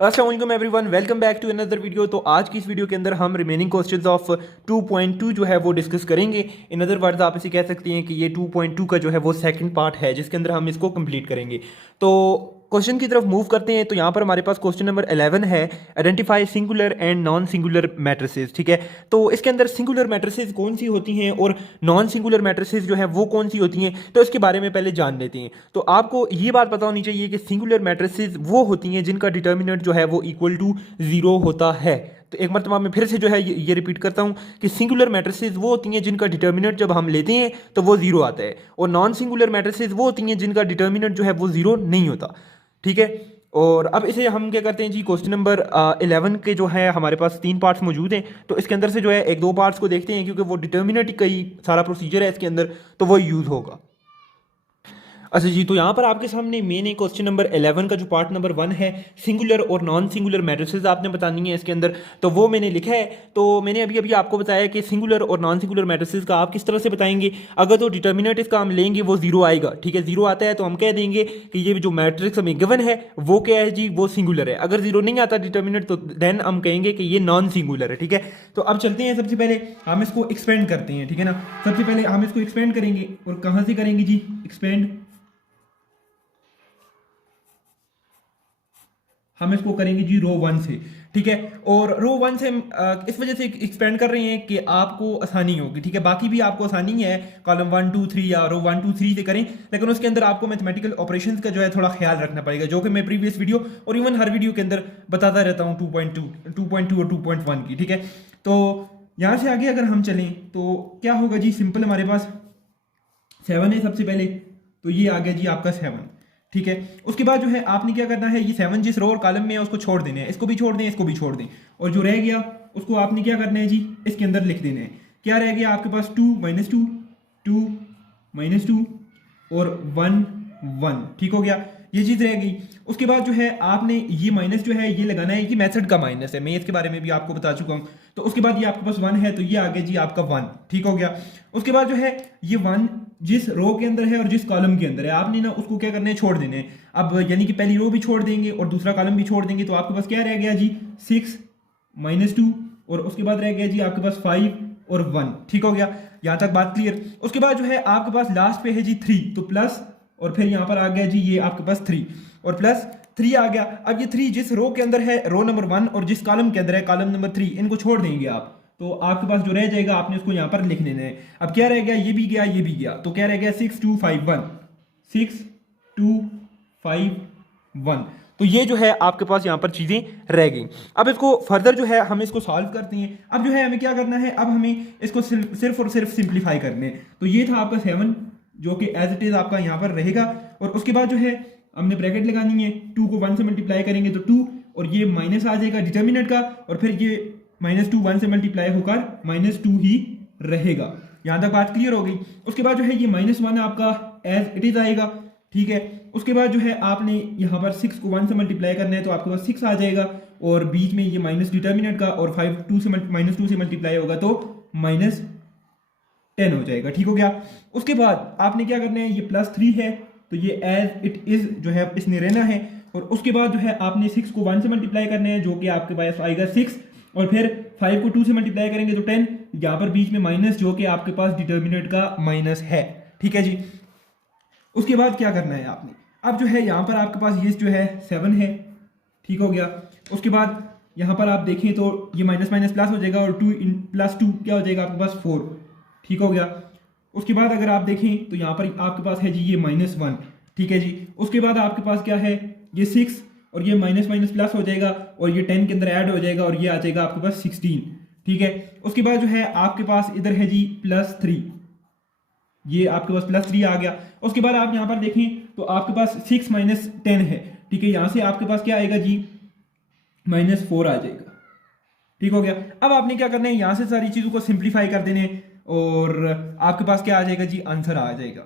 अस्सलाम वालेकुम everyone, welcome back to another video. तो आज की इस वीडियो के अंदर हम रिमेनिंग क्वेश्चंस ऑफ 2.2 जो है वो डिस्कस करेंगे। इन अदर वर्ड्स आप इसे कह सकती हैं कि ये 2.2 का जो है वो सेकंड पार्ट है जिसके अंदर हम इसको कंप्लीट करेंगे। तो क्वेश्चन की तरफ मूव करते हैं। तो यहाँ पर हमारे पास क्वेश्चन नंबर 11 है, identify singular and non singular matrices. ठीक है, तो इसके अंदर सिंगुलर मैट्रिसेस कौन सी होती हैं और नॉन सिंगुलर मैट्रिसेस जो है वो कौन सी होती हैं, तो इसके बारे में पहले जान लेते हैं। तो आपको ये बात पता होनी चाहिए कि सिंगुलर मैट्रिसेस वो होती हैं जिनका डिटर्मिनेंट जो है वो इक्वल टू 0 होता है। तो एक मरतबा मैं फिर से जो है ये रिपीट करता हूँ कि सिंगुलर मैट्रिसेस वो होती हैं जिनका डिटर्मिनेंट जब हम लेते हैं तो वो 0 आता है, और नॉन सिंगुलर मैट्रिसेस वो होती हैं जिनका डिटर्मिनेंट जो है वो 0 नहीं होता। ठीक है, और अब इसे हम क्या करते हैं जी, क्वेश्चन नंबर 11 के जो है हमारे पास 3 पार्ट्स मौजूद हैं। तो इसके अंदर से जो है एक दो पार्ट्स को देखते हैं क्योंकि वो डिटर्मिनेंट का ही सारा प्रोसीजर है इसके अंदर, तो वो यूज़ होगा। अच्छा जी, तो यहाँ पर आपके सामने मेन है क्वेश्चन नंबर 11 का जो पार्ट नंबर 1 है, सिंगुलर और नॉन सिंगुलर मैट्रिसेस आपने बतानी है इसके अंदर। तो वो मैंने लिखा है। तो मैंने अभी अभी आपको बताया कि सिंगुलर और नॉन सिंगुलर मैट्रिसेस का आप किस तरह से बताएंगे। अगर तो डिटर्मिनेंट इसका हम लेंगे वो 0 आएगा। ठीक है, 0 आता है तो हम कह देंगे कि ये जो मैट्रिक्स हमें गिवन है वो क्या है जी, वो सिंगुलर है। अगर 0 नहीं आता डिटर्मिनेंट तो देन हम कहेंगे कि ये नॉन सिंगुलर है। ठीक है, तो अब चलते हैं, सबसे पहले हम इसको एक्सपेंड करते हैं। ठीक है ना, सबसे पहले हम इसको एक्सपेंड करेंगे, और कहाँ से करेंगे जी एक्सपेंड, हम इसको करेंगे जी रो 1 से। ठीक है, और रो 1 से इस वजह से एक्सपेंड कर रहे हैं कि आपको आसानी होगी। ठीक है, बाकी भी आपको आसानी है, कॉलम 1 2 3 या रो 1 2 3 से करें, लेकिन उसके अंदर आपको मैथमेटिकल ऑपरेशंस का जो है थोड़ा ख्याल रखना पड़ेगा, जो कि मैं प्रीवियस वीडियो और इवन हर वीडियो के अंदर बताता रहता हूँ 2.2 और 2.1 की। ठीक है, तो यहाँ से आगे अगर हम चलें तो क्या होगा जी, सिंपल हमारे पास 7 है सबसे पहले, तो ये आ गया जी आपका 7। ठीक है, उसके बाद जो है आपने क्या करना है, ये 7 जिस रो और कॉलम में है उसको छोड़ देना है, इसको भी छोड़ दें, इसको भी छोड़ दें, और जो रह गया उसको आपने क्या करना है जी, इसके अंदर लिख देना है। क्या रह गया आपके पास, 2 -2 2 -2 और 1 1। ठीक हो गया, ये चीज़ रह गई। उसके बाद जो है आपने ये माइनस जो है ये लगाना है, ये मेथड का माइनस है, मैं इसके बारे में भी आपको बता चुका हूँ। तो उसके बाद ये आपके पास 1 है तो ये आ गया जी आपका 1। ठीक हो गया, उसके बाद जो है ये 1 जिस रो के अंदर है और जिस कॉलम के अंदर है आपने ना उसको क्या करना है, छोड़ देना है। अब यानी कि पहली रो भी छोड़ देंगे और दूसरा कॉलम भी छोड़ देंगे, तो आपके पास क्या रह गया जी, 6 -2, और उसके बाद रह गया जी आपके पास 5 और 1। ठीक हो गया, यहाँ तक बात क्लियर। उसके बाद जो है आपके पास लास्ट पे है जी 3, तो प्लस, और फिर यहाँ पर आ गया जी ये आपके पास 3 और प्लस 3 आ गया। अब ये 3 जिस रो के अंदर है, रो नंबर 1, और जिस कॉलम के अंदर है कॉलम नंबर 3, इनको छोड़ देंगे आप, तो आपके पास जो रह जाएगा आपने उसको यहाँ पर लिख लेना है। अब क्या रह गया, ये भी गया ये भी गया, तो क्या रह गया 6 2 5 1, 6 2 5 1। तो ये जो है आपके पास यहाँ पर चीज़ें रह गई। अब इसको फर्दर जो है हम इसको सॉल्व करते हैं। अब जो है हमें क्या करना है, अब हमें इसको सिर्फ और सिर्फ सिंप्लीफाई करने हैं। तो ये था आपका 7 जो कि एज इट इज आपका यहाँ पर रहेगा, और उसके बाद जो है हमने ब्रैकेट लगानी है, 2 को 1 से मल्टीप्लाई करेंगे तो 2, और ये माइनस आ जाएगा डिटर्मिनेंट का, और फिर ये -2 1 से मल्टीप्लाई होकर -2 ही रहेगा। यहाँ तक बात क्लियर हो गई। उसके बाद जो है ये -1 आपका एज इट इज आएगा। ठीक है, उसके बाद जो है आपने यहाँ पर 6 को 1 से मल्टीप्लाई करना है तो आपके पास 6 आ जाएगा, और बीच में ये माइनस डिटर्मिनेंट का, और 5 2 से -2 से मल्टीप्लाई होगा तो -10 हो जाएगा। ठीक हो गया, उसके बाद आपने क्या करना है, ये +3 है तो ये एज इट इज जो है इसने रहना है, और उसके बाद जो है आपने 6 को 1 से मल्टीप्लाई करना है जो कि आपके पास आएगा 6, और फिर 5 को 2 से मल्टीप्लाई करेंगे तो 10, यहाँ पर बीच में माइनस जो कि आपके पास डिटर्मिनेंट का माइनस है। ठीक है जी, उसके बाद क्या करना है आपने, अब जो है यहाँ पर आपके पास ये जो है 7 है। ठीक हो गया, उसके बाद यहाँ पर आप देखें तो ये माइनस माइनस प्लस हो जाएगा, और 2 + 2 क्या हो जाएगा आपके पास 4। ठीक हो गया, उसके बाद अगर आप देखें तो यहाँ पर आपके पास है जी ये -1। ठीक है जी, उसके बाद आपके पास क्या है, ये 6, और ये माइनस माइनस प्लस हो जाएगा, और ये 10 के अंदर ऐड हो जाएगा, और ये आ जाएगा आपके पास 16। ठीक है, उसके बाद जो है आपके पास इधर है जी +3, ये आपके पास +3 आ गया। उसके बाद आप यहाँ पर देखें तो आपके पास 6 - 10 है। ठीक है, यहाँ से आपके पास क्या आएगा जी, -4 आ जाएगा। ठीक हो गया, अब आपने क्या करना है, यहाँ से सारी चीज़ों को सिंप्लीफाई कर देने, और आपके पास क्या आ जाएगा जी, आंसर आ जाएगा।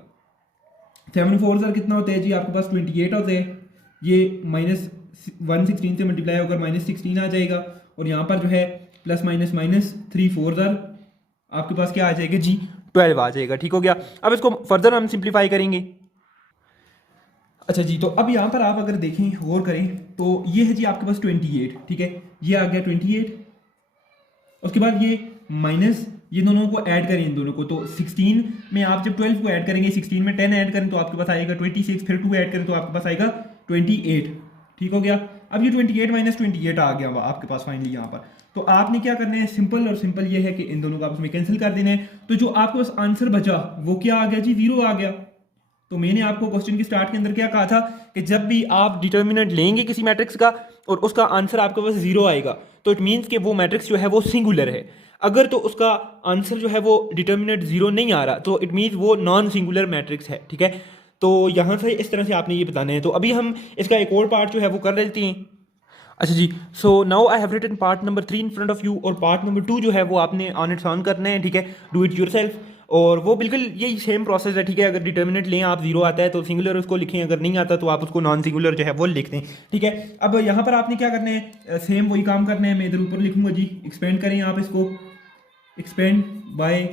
7 4 सर कितना होता है जी, आपके पास 28 होते हैं। ये -116 से मल्टीप्लाई होकर -16 आ जाएगा, और यहाँ पर जो है ±-3 4 सर आपके पास क्या आ जाएगा जी, 12 आ जाएगा। ठीक हो गया, अब इसको फर्दर हम सिंप्लीफाई करेंगे। अच्छा जी, तो अब यहाँ पर आप अगर देखें गौर करें तो ये है जी आपके पास 28, ठीक है, ये आ गया 28। उसके बाद ये माइनस, ये दोनों को ऐड करें इन दोनों को, तो 16 में आप जब 12 को ऐड करेंगे, 16 में 10 ऐड करें तो आपके पास आएगा 26, फिर 2 ऐड करें तो आपके पास आएगा 28। ठीक हो गया। अब ये 28 माइनस 28 आ गया आपके पास फाइनली यहाँ पर। तो आपने क्या करना है, सिंपल और सिंपल ये है कि इन दोनों को आपस में कैंसिल कर देना है। तो जो आपके पास आंसर बचा वो क्या आ गया जी, 0 आ गया। तो मैंने आपको क्वेश्चन के स्टार्ट के अंदर क्या कहा था कि जब भी आप डिटर्मिनेंट लेंगे किसी मैट्रिक्स का और उसका आंसर आपके पास 0 आएगा तो इट मीन्स कि वो मैट्रिक्स जो है वो सिंगुलर है। अगर तो उसका आंसर जो है वो डिटर्मिनेंट 0 नहीं आ रहा तो इट मीन्स वो नॉन सिंगुलर मैट्रिक्स है। ठीक है, तो यहाँ से इस तरह से आपने ये बताना है। तो अभी हम इसका एक और पार्ट जो है वो कर लेते हैं। अच्छा जी, so now I have written part number 3 in front of you, और पार्ट नंबर 2 जो है वो आपने ऑन इट्स ऑन करना है। ठीक है, डू इट योरसेल्फ। और वो बिल्कुल यही सेम प्रोसेस है। ठीक है, अगर डिटर्मिनेंट लें आप 0 आता है तो सिंगुलर उसको लिखें, अगर नहीं आता तो आप उसको नॉन सिंगुलर जो है वो लिख दें। ठीक है, अब यहाँ पर आपने क्या करना है, सेम वही काम करना है। मैं इधर ऊपर लिखूंगा जी, एक्सपेंड करें आप इसको, एक्सपेंड बाय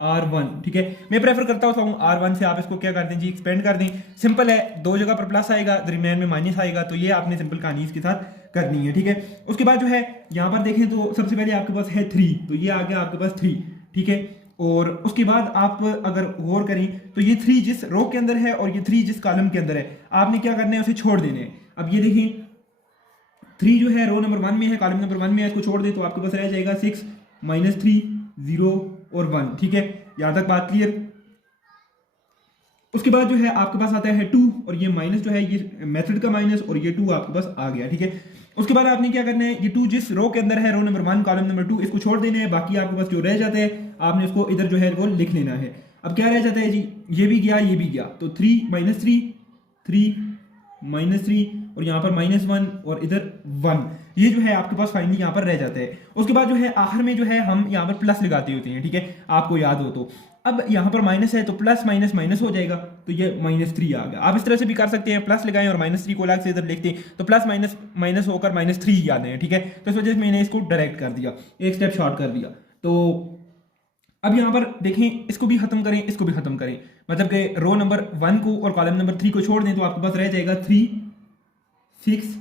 R1। ठीक है, मैं प्रेफर करता हूँ R1 से आप इसको क्या कर दें जी, एक्सपेंड कर दें। सिंपल है, दो जगह पर प्लस आएगा, दरमियान में माइनस आएगा, तो ये आपने सिंपल कहानी इसके साथ करनी है। ठीक है, उसके बाद जो है यहाँ पर देखें तो सबसे पहले आपके पास है 3, तो ये आ गया आपके पास 3। ठीक है, और उसके बाद आप अगर गौर करें तो ये 3 जिस रो के अंदर है और ये 3 जिस कॉलम के अंदर है, आपने क्या करना है, उसे छोड़ देना है। अब ये देखें 3 जो है रो नंबर 1 में है, कॉलम नंबर 1 में है, इसको छोड़ दें तो आपके पास रह जाएगा 6 - 3 0 और 1। ठीक है, यहां तक बात क्लियर। उसके बाद जो है आपके पास आता है 2, और ये माइनस जो है ये मेथड का माइनस, और ये 2 आपके पास आ गया। ठीक है, उसके बाद आपने क्या करना है, ये 2 जिस रो के अंदर है, रो नंबर 1 कॉलम नंबर 2, इसको छोड़ देना है। बाकी आपके पास जो रह जाते हैं आपने इसको इधर जो है वो लिख लेना है। अब क्या रह जाता है जी, ये भी गया ये भी गया, तो 3 - 3 3 - 3 और यहाँ पर -1 और इधर 1, ये जो है आपके पास फाइनली यहाँ पर रह जाता है। उसके बाद जो है आखिर में जो है हम यहाँ पर प्लस लगाते होते हैं। ठीक है, आपको याद हो तो। अब यहाँ पर माइनस है तो प्लस माइनस माइनस हो जाएगा, तो ये -3 आ गया। आप इस तरह से भी कर सकते हैं, प्लस लगाएं और -3 को अलग से इधर लिखते हैं तो प्लस माइनस माइनस होकर -3 याद है। ठीक है, तो इस वजह से मैंने इसको डायरेक्ट कर दिया, एक स्टेप शॉर्ट कर दिया। तो अब यहाँ पर देखें, इसको भी खत्म करें, इसको भी खत्म करें, मतलब कि रो नंबर 1 को और कॉलम नंबर 3 को छोड़ दें तो आपके पास रह जाएगा 3 6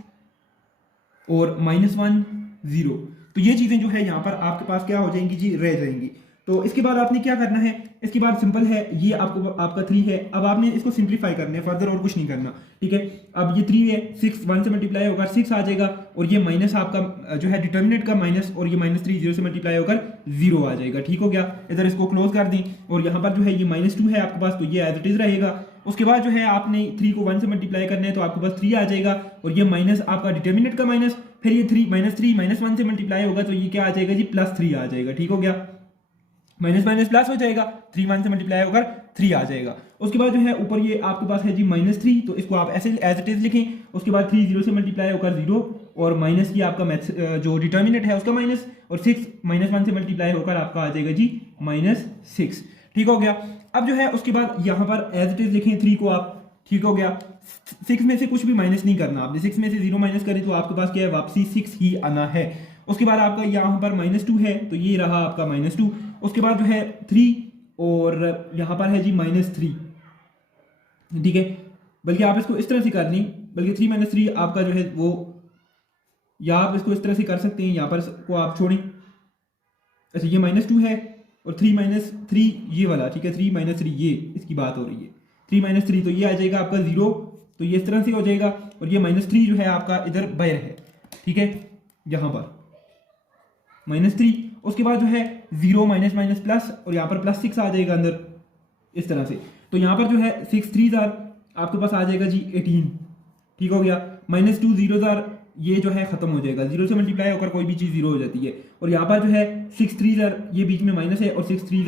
और -1 0। तो ये चीज़ें जो है यहाँ पर आपके पास क्या हो जाएंगी जी, रह जाएंगी। तो इसके बाद आपने क्या करना है, इसके बाद सिंपल है, ये आपको आपका 3 है। अब आपने इसको सिंप्लीफाई करना है फर्दर, और कुछ नहीं करना। ठीक है, अब ये 3 है, 6 1 से मल्टीप्लाई होकर 6 आ जाएगा, और ये माइनस आपका जो है डिटर्मिनेंट का माइनस, और ये -3 0 से मल्टीप्लाई होकर 0 आ जाएगा। ठीक हो गया, इधर इसको क्लोज कर दें, और यहाँ पर जो है ये -2 है आपके पास, तो ये एज इट इज रहेगा। उसके बाद जो है आपने 3 को 1 से मल्टीप्लाई करना है तो आपके पास 3 आ जाएगा, और ये माइनस आपका डिटर्मिनेंट का माइनस, फिर ये 3 -1 से मल्टीप्लाई होगा तो ये क्या आ जाएगा जी, +3 आ जाएगा। ठीक हो गया, माइनस माइनस प्लस हो जाएगा, 3 1 से मल्टीप्लाई होकर 3 आ जाएगा। उसके बाद जो है ऊपर ये आपके पास है जी -3, तो इसको आप ऐसे एज इट इज लिखें। उसके बाद 3 0 से मल्टीप्लाई होकर 0, और माइनस की आपका मैथ जो डिटर्मिनेंट है उसका माइनस, और 6 -1 से मल्टीप्लाई होकर आपका आ जाएगा जी -6। ठीक हो गया। अब जो है उसके बाद यहाँ पर एज इट इज लिखें 3 को आप। ठीक हो गया, 6 में से कुछ भी माइनस नहीं करना आपने, 6 में से 0 माइनस करें तो आपके पास क्या है, वापसी 6 ही आना है। उसके बाद आपका यहाँ पर -2 है, तो ये रहा आपका -2। उसके बाद जो है 3, और यहाँ पर है जी -3। ठीक है, बल्कि आप इसको इस तरह से कर लें, बल्कि 3 - 3 आपका जो है वो, या आप इसको इस तरह से कर सकते हैं, यहाँ पर को आप छोड़ें। अच्छा, ये -2 है, और 3 - 3 ये वाला। ठीक है, 3 - 3 ये इसकी बात हो रही है, 3 - 3 तो ये आ जाएगा आपका 0, तो ये इस तरह से हो जाएगा, और ये -3 जो है आपका इधर बाहर है। ठीक है, यहाँ पर -3। उसके बाद जो है 0 माइनस माइनस प्लस, और यहाँ पर +6 आ जाएगा अंदर इस तरह से। तो यहाँ पर जो है 6 3 आपके पास आ जाएगा जी 18। ठीक हो गया, -2 0 ये जो है खत्म हो जाएगा, 0 से मल्टीप्लाई होकर कोई भी चीज़ 0 हो जाती है। और यहाँ पर जो है 6 3 ये बीच में माइनस है, और 6 3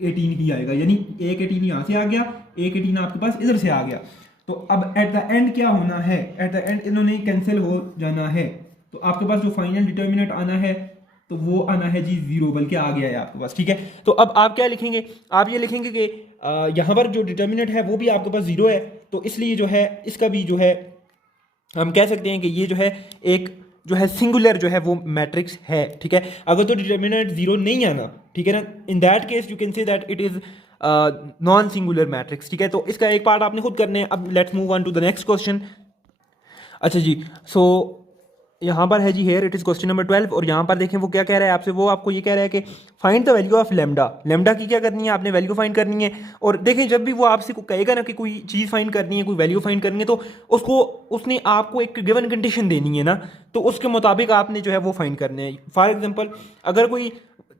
18 ही आएगा, यानी एक 18 यहाँ से आ गया, एक 18 आपके पास इधर से आ गया। तो अब एट द एंड क्या होना है, एट द एंड इन्होंने कैंसिल हो जाना है, तो आपके पास जो फाइनल डिटर्मिनेंट आना है तो वो आना है जी 0, बल्कि आ गया है आपके पास। ठीक है, तो अब आप क्या लिखेंगे, आप ये लिखेंगे कि यहाँ पर जो डिटर्मिनेंट है वो भी आपके पास 0 है, तो इसलिए जो है इसका भी जो है हम कह सकते हैं कि ये जो है एक जो है सिंगुलर जो है वो मैट्रिक्स है। ठीक है, अगर तो डिटर्मिनेंट 0 नहीं आना, ठीक है ना, in that case you can say that it is non singular matrix, ठीक है। तो इसका एक पार्ट आपने खुद करने हैं। अब let's move on to the next question. अच्छा जी, सो यहाँ पर है जी, here it is question number 12, और यहाँ पर देखें वो क्या कह रहा है आपसे। वो आपको ये कह रहा है कि find the value of lambda. Lambda की क्या करनी है, आपने वैल्यू फाइंड करनी है। और देखें जब भी वो आपसे को कहेगा ना कि कोई चीज़ फाइंड करनी है, कोई वैल्यू फाइंड करनी है, तो उसको उसने आपको एक गिवन कंडीशन देनी है ना, तो उसके मुताबिक आपने जो है वो फाइंड करने हैं। फॉर एग्जाम्पल अगर कोई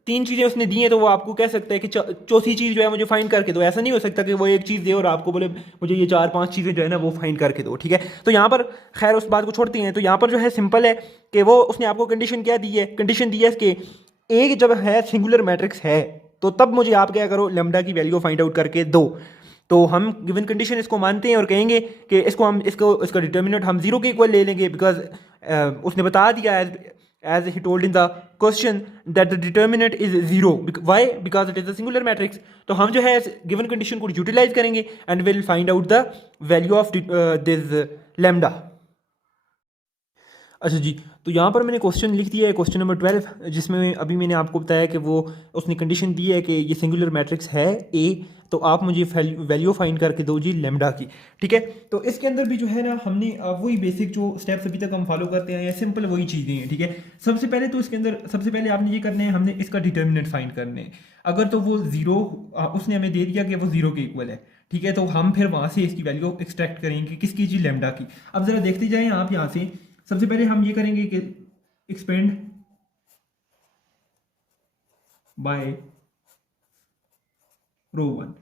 3 चीज़ें उसने दी हैं तो वो आपको कह सकता है कि चौथी चीज़ जो है मुझे फाइंड करके दो। ऐसा नहीं हो सकता कि वो एक चीज़ दे और आपको बोले मुझे ये 4-5 चीज़ें जो है ना वो फाइंड करके दो, ठीक है। तो यहाँ पर खैर उस बात को छोड़ते हैं। तो यहाँ पर जो है सिंपल है कि वो उसने आपको कंडीशन क्या दी है, कंडीशन दी है कि एक जब है सिंगुलर मैट्रिक्स है तो तब मुझे आप क्या करो, लेमडा की वैल्यू फाइंड आउट करके दो। तो हम गिवन कंडीशन इसको मानते हैं और कहेंगे कि इसका डिटर्मिनेंट हम 0 के इक्वल ले लेंगे, बिकॉज उसने बता दिया as he told in the question that the determinant is 0. Why? Because it is a singular matrix. तो हम जो है given condition को utilize करेंगे and will find out the value of this lambda. अच्छा जी, तो यहाँ पर मैंने क्वेश्चन लिख दिया है, क्वेश्चन नंबर 12, जिसमें अभी मैंने आपको बताया कि वो उसने कंडीशन दी है कि ये सिंगुलर मैट्रिक्स है ए, तो आप मुझे वैल्यू फाइंड करके दो जी लेमडा की, ठीक है। तो इसके अंदर भी जो है ना हमने वही बेसिक जो स्टेप्स अभी तक हम फॉलो करते हैं, सिंपल वही चीज़ें हैं, ठीक है। सबसे पहले तो इसके अंदर सबसे पहले आपने ये करना है, हमने इसका डिटर्मिनेंट फाइंड करने हैं। अगर तो वो 0 उसने हमें दे दिया कि वो 0 के इक्वल है, ठीक है, तो हम फिर वहाँ से इसकी वैल्यू एक्सट्रैक्ट करेंगे किसकी जी, लेमडा की। अब ज़रा देखते जाएँ आप यहाँ से। सबसे पहले हम ये करेंगे कि एक्सपेंड बाय रो 1,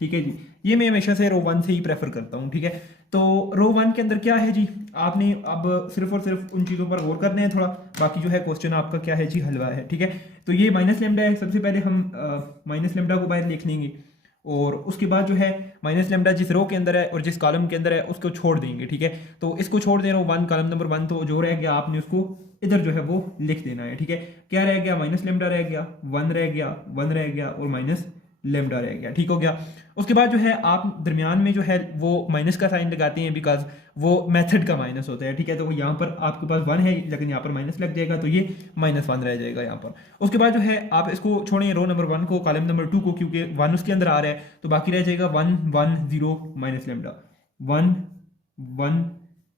ठीक है जी। ये मैं हमेशा से रो 1 से ही प्रेफर करता हूँ, ठीक है। तो रो 1 के अंदर क्या है जी, आपने अब सिर्फ और सिर्फ उन चीज़ों पर गौर करना है थोड़ा, बाकी जो है क्वेश्चन आपका क्या है जी, हलवा है, ठीक है। तो ये माइनस लेमडा है, सबसे पहले हम माइनस लेमडा को बाहर लिख लेंगे, और उसके बाद जो है माइनस लेमडा जिस रो के अंदर है और जिस कॉलम के अंदर है उसको छोड़ देंगे, ठीक है। तो इसको छोड़ दे रहा हूँ 1, कॉलम नंबर 1, तो जो रह गया आपने उसको इधर जो है वो लिख देना है, ठीक है। क्या रह गया, माइनस लेमडा रह गया, 1 रह गया, 1 रह गया और माइनस लेमडा रह गया, ठीक हो गया। उसके बाद जो है आप दरमियान में जो है वो माइनस का साइन लगाते हैं, बिकॉज वो मेथड का माइनस होता है, ठीक है। तो यहाँ पर आपके पास 1 है लेकिन यहाँ पर माइनस लग जाएगा, तो ये -1 रह जाएगा यहाँ पर। उसके बाद जो है आप इसको छोड़ें रो नंबर 1 को, कॉलम नंबर 2 को, क्योंकि 1 उसके अंदर आ रहा है, तो बाकी रह जाएगा 1 1 0 माइनस लेमडा, 1 1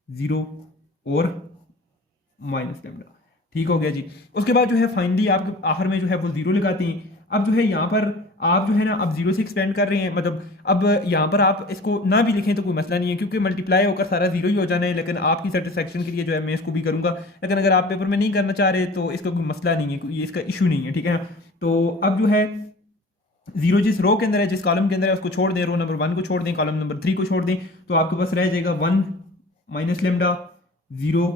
0 और माइनस लेमडा, ठीक हो गया जी। उसके बाद जो है फाइनली आप आखिर में जो है वो 0 लगाते हैं। अब जो है यहाँ पर आप जो है ना अब 0 से एक्सपेंड कर रहे हैं, मतलब अब यहाँ पर आप इसको ना भी लिखें तो कोई मसला नहीं है, क्योंकि मल्टीप्लाई होकर सारा 0 ही हो जाना है। लेकिन आपकी सेटिस्फेक्शन के लिए जो है मैं इसको भी करूँगा, लेकिन अगर आप पेपर में नहीं करना चाह रहे तो इसका कोई मसला नहीं है, ये इसका इशू नहीं है, ठीक है। तो अब जो है 0 जिस रो के अंदर है, जिस कॉलम के अंदर है, उसको छोड़ दें, रो नंबर 1 को छोड़ दें, कॉलम नंबर 3 को छोड़ दें, तो आपके पास रह जाएगा 1 माइनस लेमडा 0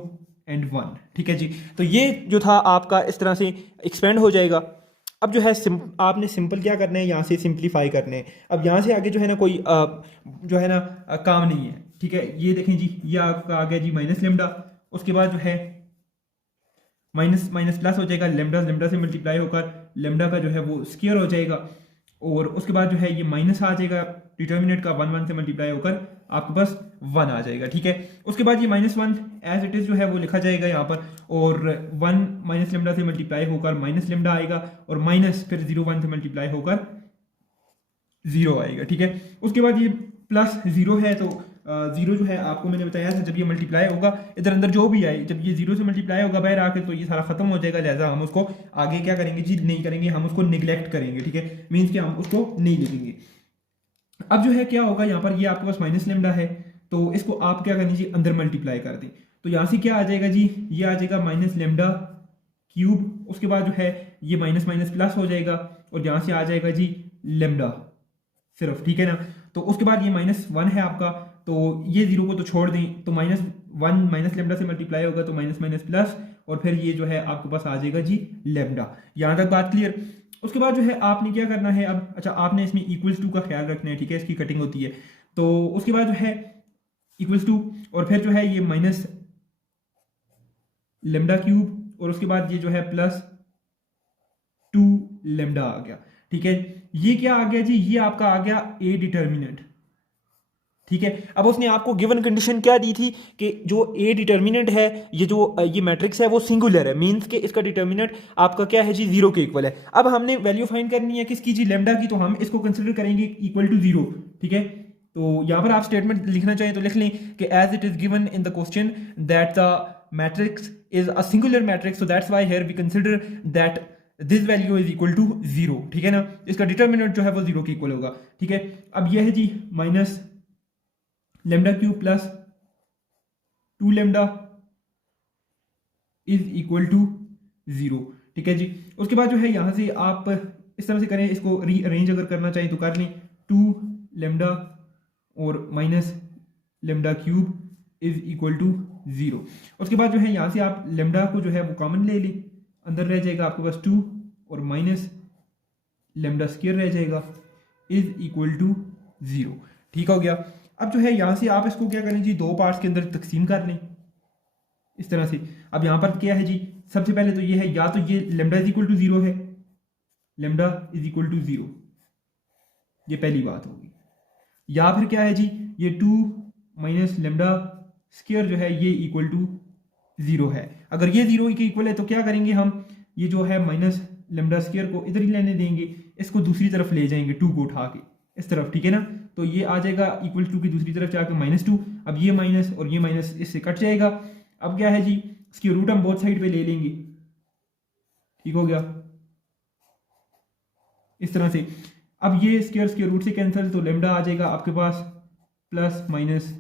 एंड 1, ठीक है जी। तो ये जो था आपका इस तरह से एक्सपेंड हो जाएगा। अब जो है आपने सिंपल क्या करना है, यहाँ से सिंप्लीफाई करने हैं। अब यहाँ से आगे जो है ना कोई जो है ना काम नहीं है, ठीक है। ये देखें जी, ये आपका आ गया जी माइनस लेमडा, उसके बाद जो है माइनस माइनस प्लस हो जाएगा, लेमडा लेमडा से मल्टीप्लाई होकर लेमडा का जो है वो स्क्वायर हो जाएगा, और उसके बाद जो है ये माइनस आ जाएगा, डिटर्मिनेंट का 1 1 से मल्टीप्लाई होकर आपके पास 1 आ जाएगा, ठीक है। उसके बाद ये -1 एज इट इज़ जो है वो लिखा जाएगा यहाँ पर, और 1 माइनस लेमडा से मल्टीप्लाई होकर माइनस लेमडा आएगा, और माइनस फिर 0 1 से मल्टीप्लाई होकर 0 आएगा, ठीक है। उसके बाद ये प्लस 0 है, तो 0 जो है आपको मैंने बताया था जब ये मल्टीप्लाई होगा इधर अंदर जो भी आए, जब ये 0 से मल्टीप्लाई होगा बाहर आकर, तो ये सारा खत्म हो जाएगा। लिहाजा हम उसको आगे क्या करेंगे जी, नहीं करेंगे, हम उसको निगलेक्ट करेंगे, ठीक है। मीन्स कि हम उसको नहीं लिखेंगे। अब जो है क्या होगा, यहाँ पर ये आपके पास माइनस लेमडा है, तो इसको आप क्या करनी चाहिए, अंदर मल्टीप्लाई कर दें। तो यहाँ से क्या आ जाएगा जी, ये आ जाएगा माइनस लेमडा क्यूब, उसके बाद जो है ये माइनस माइनस प्लस हो जाएगा, और यहाँ से आ जाएगा जी लेमडा सिर्फ, ठीक है ना। तो उसके बाद ये -1 है आपका, तो ये 0 को तो छोड़ दें, तो -1 माइनस लेमडा से मल्टीप्लाई होगा, तो माइनस माइनस प्लस, और फिर ये जो है आपके पास आ जाएगा जी लेमडा। यहाँ तक बात क्लियर। उसके बाद जो है आपने क्या करना है अब, अच्छा आपने इसमें इक्वल्स टू का ख्याल रखना है, ठीक है, इसकी कटिंग होती है। तो उसके बाद जो है इक्वल्स टू, और फिर जो है ये माइनस लेमडा क्यूब, और उसके बाद ये जो है +2 लेमडा आ गया, ठीक है। ये क्या आ गया जी, ये आपका आ गया ए डिटर्मिनेंट, ठीक है। अब उसने आपको गिवन कंडीशन क्या दी थी कि जो ए डिटर्मिनेंट है, ये मैट्रिक्स है वो सिंगुलर है, मींस कि इसका डिटर्मिनेंट आपका क्या है जी, 0 के इक्वल है। अब हमने वैल्यू फाइंड करनी है किसकी जी, लैम्डा की, तो हम इसको कंसिडर करेंगे इक्वल टू 0। ठीक है, तो यहाँ पर आप स्टेटमेंट लिखना चाहें तो लिख लें कि as it is given in the question that the matrix is a singular matrix, so that's why here we consider that this value is equal to 0। ठीक है ना, इसका डिटर्मिनेंट जो है वो 0 के इक्वल होगा। ठीक है, अब यह है जी minus lambda cube plus 2 lambda is equal to 0। ठीक है जी, उसके बाद जो है यहाँ से आप इस तरह से करें, इसको रीअरेंज अगर करना चाहें तो कर लें, 2 लेमडा और minus lambda cube is equal to 0। उसके बाद जो है यहाँ से आप लेमडा को जो है वो कॉमन ले लें, अंदर रह जाएगा आपके पास 2 और माइनस लेमडा स्क्वायर रह जाएगा इज इक्वल टू 0। ठीक हो गया। अब जो है यहाँ से आप इसको क्या करें जी, दो पार्ट्स के अंदर तकसीम कर लें इस तरह से। अब यहाँ पर क्या है जी, सबसे पहले तो ये है, या तो ये लेमडा इज इक्वल टू 0 है, लेमडा इज इक्वल टू 0, ये पहली बात होगी। या फिर क्या है जी, ये 2 माइनस लेमडा स्क्वायर जो है ये इक्वल टू 0 है। अगर ये 0 के इक्वल है तो क्या करेंगे हम, ये जो है माइनस लेमडा स्क्वायर को इधर ही लेने देंगे, इसको दूसरी तरफ ले जाएंगे 2 को उठा के इस तरफ। ठीक है ना, तो ये आ जाएगा इक्वल टू की दूसरी तरफ जाके -2। अब ये माइनस और ये माइनस इससे कट जाएगा। अब क्या है जी, इसकी रूट हम बोथ साइड पे ले लेंगे। ठीक हो गया इस तरह से। अब ये स्क्वायर रूट से कैंसिल, तो लेमडा आ जाएगा आपके पास प्लस माइनस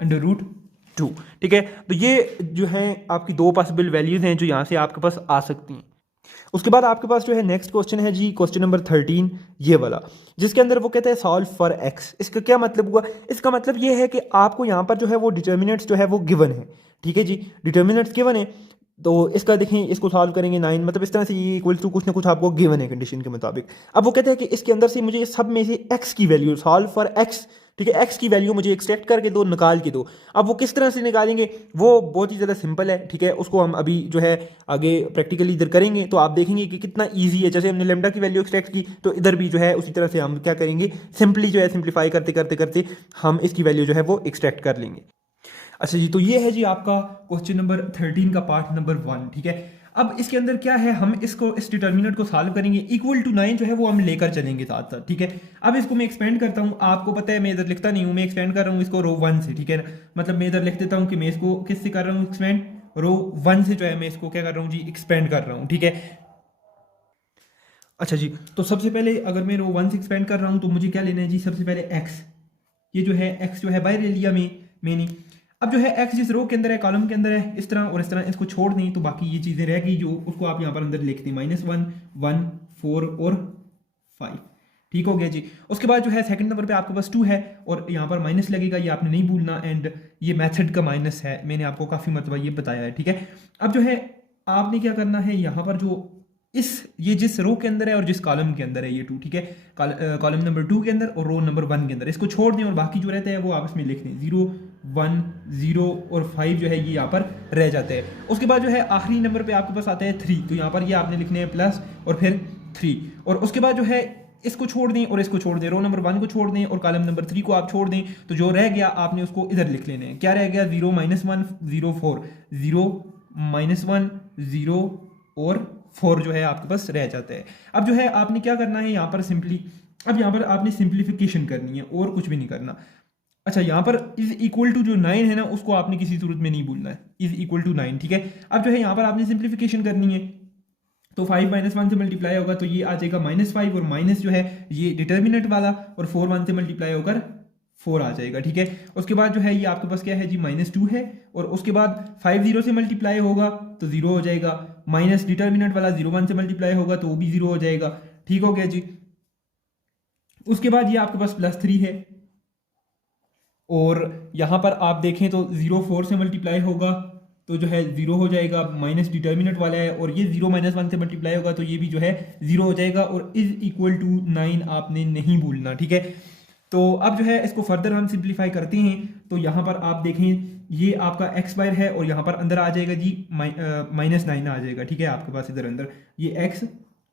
√2। ठीक है, तो ये जो है आपकी दो पॉसिबल वैल्यूज हैं जो यहाँ से आपके पास आ सकती हैं। उसके बाद आपके पास जो है नेक्स्ट क्वेश्चन है जी, क्वेश्चन नंबर 13 ये वाला, जिसके अंदर वो कहता है सॉल्व फॉर एक्स। इसका क्या मतलब हुआ, इसका मतलब ये है कि आपको यहाँ पर जो है वो डिटर्मिनेंट्स जो है वो गिवन है। ठीक है जी, डिटर्मिनेंट्स गिवन है, तो इसका देखें, इसको सॉल्व करेंगे 9, मतलब इस तरह से ये इक्वल टू कुछ ना कुछ आपको गिवन है कंडीशन के मुताबिक। अब वो कहते हैं कि इसके अंदर से मुझे सब में से एक्स की वैल्यू, सॉल्व फॉर एक्स, ठीक है, एक्स की वैल्यू मुझे एक्सट्रैक्ट करके दो, निकाल के दो। अब वो किस तरह से निकालेंगे, वो बहुत ही ज़्यादा सिंपल है। ठीक है, उसको हम अभी जो है आगे प्रैक्टिकली इधर करेंगे तो आप देखेंगे कि कितना ईजी है। जैसे हमने लेमडा की वैल्यू एक्सट्रैक्ट की, तो इधर भी जो है उसी तरह से हम क्या करेंगे, सिंपली जो है सिंप्लीफाई करते करते करते हम इसकी वैल्यू जो है वो एक्सट्रैक्ट कर लेंगे। अच्छा जी, तो ये है जी आपका क्वेश्चन नंबर 13 का पार्ट नंबर 1। ठीक है, अब इसके अंदर क्या है, हम इसको इस डिटर्मिनेंट को सॉल्व करेंगे, इक्वल टू 9 जो है वो हम लेकर चलेंगे साथ साथ। ठीक है, अब इसको मैं एक्सपेंड करता हूँ, आपको पता है मैं इधर लिखता नहीं हूँ, मैं एक्सपेंड कर रहा हूँ इसको रो 1 से। ठीक है, मतलब मैं इधर लिख देता हूँ कि मैं इसको किससे कर रहा हूँ एक्सपेंड, रो 1 से जो है मैं इसको क्या कर रहा हूँ जी, एक्सपेंड कर रहा हूँ। ठीक है, अच्छा जी, तो सबसे पहले अगर मैं रो 1 से एक्सपेंड कर रहा हूँ तो मुझे क्या लेना है जी, सबसे पहले एक्स, ये जो है एक्स जो है बाहर ले लिया मैंने। अब जो है एक्स जिस रो के अंदर है, कॉलम के अंदर है, इस तरह और इस तरह इसको छोड़ दें तो बाकी ये चीज़ें रह गई, जो उसको आप यहाँ पर अंदर लिख दें, -1, 1, 4 और 5। ठीक हो गया जी। उसके बाद जो है सेकंड नंबर पे आपके पास 2 है और यहाँ पर माइनस लगेगा, ये आपने नहीं भूलना, एंड ये मेथड का माइनस है, मैंने आपको काफ़ी मरतबा ये बताया है। ठीक है, अब जो है आपने क्या करना है, यहाँ पर जो ये जिस रो के अंदर है और जिस कॉलम के अंदर है ये 2, ठीक है, कॉलम नंबर 2 के अंदर और रो नंबर 1 के अंदर, इसको छोड़ दें और बाकी जो रहते हैं वो आपस में लिख दें, 0, 1, 0 और 5 जो है ये यहाँ पर रह जाते हैं। उसके बाद जो है आखिरी नंबर पे आपके पास आता है 3, तो यहाँ पर ये आपने लिखने हैं प्लस और फिर 3, और उसके बाद जो है इसको छोड़ दें और इसको छोड़ दें, रो नंबर 1 को छोड़ दें और कॉलम नंबर 3 को आप छोड़ दें, तो जो रह गया आपने उसको इधर लिख लेने हैं। क्या रह गया, 0, -1, 0, 4, 0, -1, 0 और 4 जो है आपके पास रह जाता है। अब जो है आपने क्या करना है यहाँ पर अब यहाँ पर आपने सिंप्लीफिकेशन करनी है और कुछ भी नहीं करना। अच्छा, यहाँ पर इज इक्वल टू जो 9 है ना, उसको आपने किसी सूरत में नहीं भूलना है, इज इक्वल टू 9। ठीक है, अब जो है यहाँ पर आपने सिंप्लीफिकेशन करनी है, तो 5 -1 से मल्टीप्लाई होगा तो ये आ जाएगा -5 और माइनस जो है ये डिटर्मिनेंट वाला, और 4 1 से मल्टीप्लाई होकर 4 आ जाएगा। ठीक है, उसके बाद जो है ये आपके पास क्या है जी, -2 है, और उसके बाद 5 0 से मल्टीप्लाई होगा तो 0 हो जाएगा, माइनस डिटर्मिनेंट वाला 0 1 से मल्टीप्लाई होगा तो वो भी 0 हो जाएगा। ठीक हो गया जी। उसके बाद ये आपके पास +3 है, और यहाँ पर आप देखें तो 0 4 से मल्टीप्लाई होगा तो जो है 0 हो जाएगा, माइनस डिटर्मिनेंट वाला है, और ये 0 -1 से मल्टीप्लाई होगा तो ये भी जो है 0 हो जाएगा, और इज इक्वल टू 9 आपने नहीं भूलना। ठीक है, तो अब जो है इसको फर्दर हम सिंप्लीफाई करते हैं, तो यहाँ पर आप देखें ये आपका एक्स बार है और यहाँ पर अंदर आ जाएगा जी -9 आ जाएगा। ठीक है, आपके पास इधर अंदर ये एक्स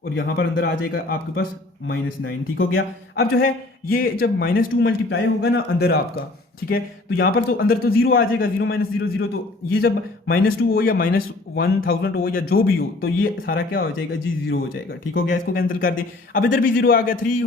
और यहाँ पर अंदर आ जाएगा आपके पास -9। ठीक हो गया। अब जो है ये जब -2 मल्टीप्लाई होगा ना अंदर आपका, ठीक है, तो यहाँ पर तो अंदर तो जीरो आ जाएगा, 0 - 0 0, तो ये जब -2 हो या -1000 हो या जो भी हो, तो ये सारा क्या हो जाएगा जी, जीरो हो जाएगा। ठीक हो गया, इसको कैंसिल कर दें। अब इधर भी जीरो आ गया, 3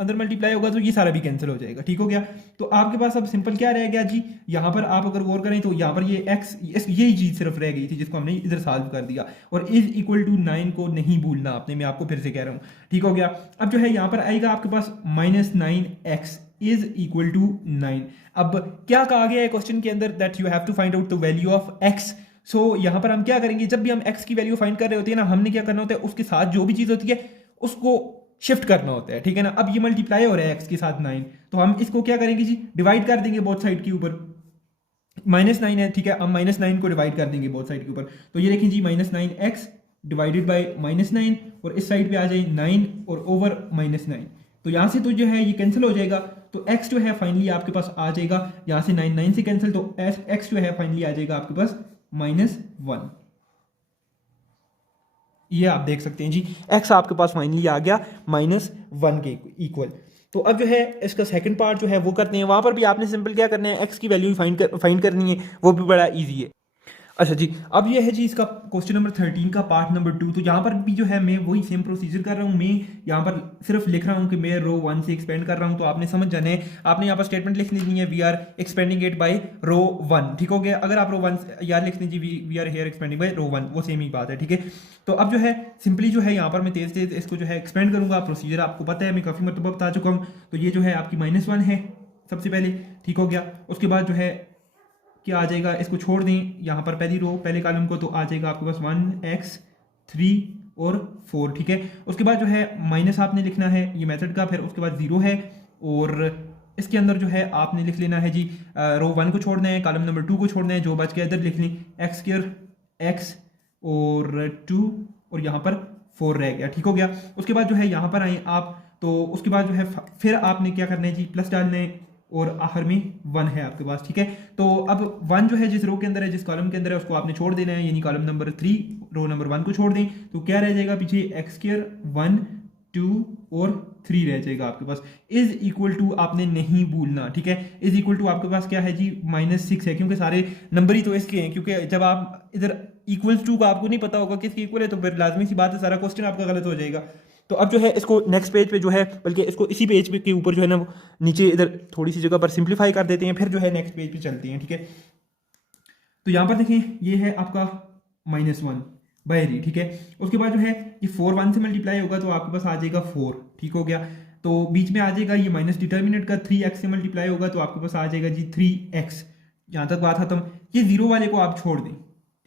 अंदर मल्टीप्लाई होगा तो ये सारा भी कैंसिल हो जाएगा। ठीक हो गया, तो आपके पास अब सिंपल क्या रह गया जी, यहाँ पर आप अगर गौर करें तो यहाँ पर ये x यही चीज सिर्फ रह गई थी जिसको हमने इधर सॉल्व कर दिया, और इज इक्वल टू 9 को नहीं भूलना आपने, मैं आपको फिर से कह रहा हूँ। ठीक हो गया, अब जो है यहाँ पर आएगा आपके पास -9x इज इक्वल टू 9। अब क्या कहा गया है क्वेश्चन के अंदर, that you have to find out the value of x। So यहाँ पर हम क्या करेंगे, जब भी हम x की वैल्यू फाइंड कर रहे होते हैं ना, हमने क्या करना होता है, उसके साथ जो भी चीज होती है उसको शिफ्ट करना होता है। ठीक है ना, अब ये मल्टीप्लाई हो रहा है x के साथ 9, तो हम इसको क्या करेंगे जी, डिवाइड कर देंगे बोथ साइड के ऊपर। -9 है, ठीक है, हम -9 को डिवाइड कर देंगे बोथ साइड के ऊपर, तो ये देखें जी -9x डिवाइडेड बाई -9, और इस साइड पे आ जाए 9 और ओवर -9, तो यहाँ से तो जो है ये कैंसिल हो जाएगा, तो x जो है फाइनली आपके पास आ जाएगा यहाँ से 9 से कैंसिल, तो x जो है फाइनली आ जाएगा आपके पास -1। ये आप देख सकते हैं जी, x आपके पास फाइनली आ गया -1 के इक्वल। तो अब जो है इसका सेकंड पार्ट जो है वो करते हैं, वहां पर भी आपने सिंपल क्या करना है, x की वैल्यू फाइंड करनी है, वो भी बड़ा इजी है। अच्छा जी, अब ये है जी इसका क्वेश्चन नंबर 13 का पार्ट नंबर 2। तो यहाँ पर भी जो है मैं वही सेम प्रोसीजर कर रहा हूँ, मैं यहाँ पर सिर्फ लिख रहा हूँ कि मैं रो 1 से एक्सपेंड कर रहा हूँ, तो आपने समझ जाना है, आपने यहाँ पर स्टेटमेंट लिख लेनी है, we are expanding it by row 1। ठीक हो गया, अगर आप रो 1 यार लिख लीजिए, we are here expanding by row 1, वो सेम ही बात है। ठीक है, तो अब जो है सिंपली जो है यहाँ पर मैं तेज इसको जो है एक्सपेंड करूँगा, प्रोसीजर आपको पता है, मैं काफ़ी मतलब बता चुका हूँ। तो ये जो है आपकी -1 है सबसे पहले। ठीक हो गया, उसके बाद जो है क्या आ जाएगा, इसको छोड़ दें यहाँ पर पहली रो पहले कॉलम को, तो आ जाएगा आपके पास 1x 3 और 4। ठीक है, उसके बाद जो है माइनस आपने लिखना है ये मेथड का, फिर उसके बाद 0 है, और इसके अंदर जो है आपने लिख लेना है जी रो 1 को छोड़ना है, कॉलम नंबर 2 को छोड़ना है, जो बच गया इधर लिख लें x² x और 2 और यहाँ पर 4 रह गया। ठीक हो गया, उसके बाद जो है यहाँ पर आए आप, तो उसके बाद जो है फिर आपने क्या करना है जी, प्लस डालना है, और आखिर में 1 है आपके पास। ठीक है, तो अब 1 जो है जिस रो के अंदर है, जिस कॉलम के अंदर है, उसको आपने छोड़ देना है, यानी कॉलम नंबर 3 रो नंबर 1 को छोड़ दें, तो क्या रह जाएगा पीछे, x² 1 2 और 3 रह जाएगा आपके पास। इज इक्वल टू आपने नहीं भूलना। ठीक है, इज इक्वल टू आपके पास क्या है जी, -6 है, क्योंकि सारे नंबर ही तो इसके हैं, क्योंकि जब आप इधर इक्वल्स टू का आपको नहीं पता होगा किसकी इक्वल है, तो फिर लाजमी सी बात है सारा क्वेश्चन आपका गलत हो जाएगा। तो अब जो है इसको नेक्स्ट पेज पे जो है, बल्कि इसको इसी पेज पे के ऊपर जो है ना, वो नीचे इधर थोड़ी सी जगह पर सिंप्लीफाई कर देते हैं, फिर जो है नेक्स्ट पेज पे चलते हैं। ठीक है, तो यहाँ पर देखें ये है आपका -1 बाय 3। ठीक है, उसके बाद जो है ये 4 1 से मल्टीप्लाई होगा, तो आपके पास आ जाएगा 4। ठीक हो गया, तो बीच में आ जाएगा ये माइनस डिटर्मिनेंट का, 3x से मल्टीप्लाई होगा, तो आपके पास आ जाएगा जी 3x। यहाँ तक बात खत्म, ये 0 वाले को आप छोड़ दें।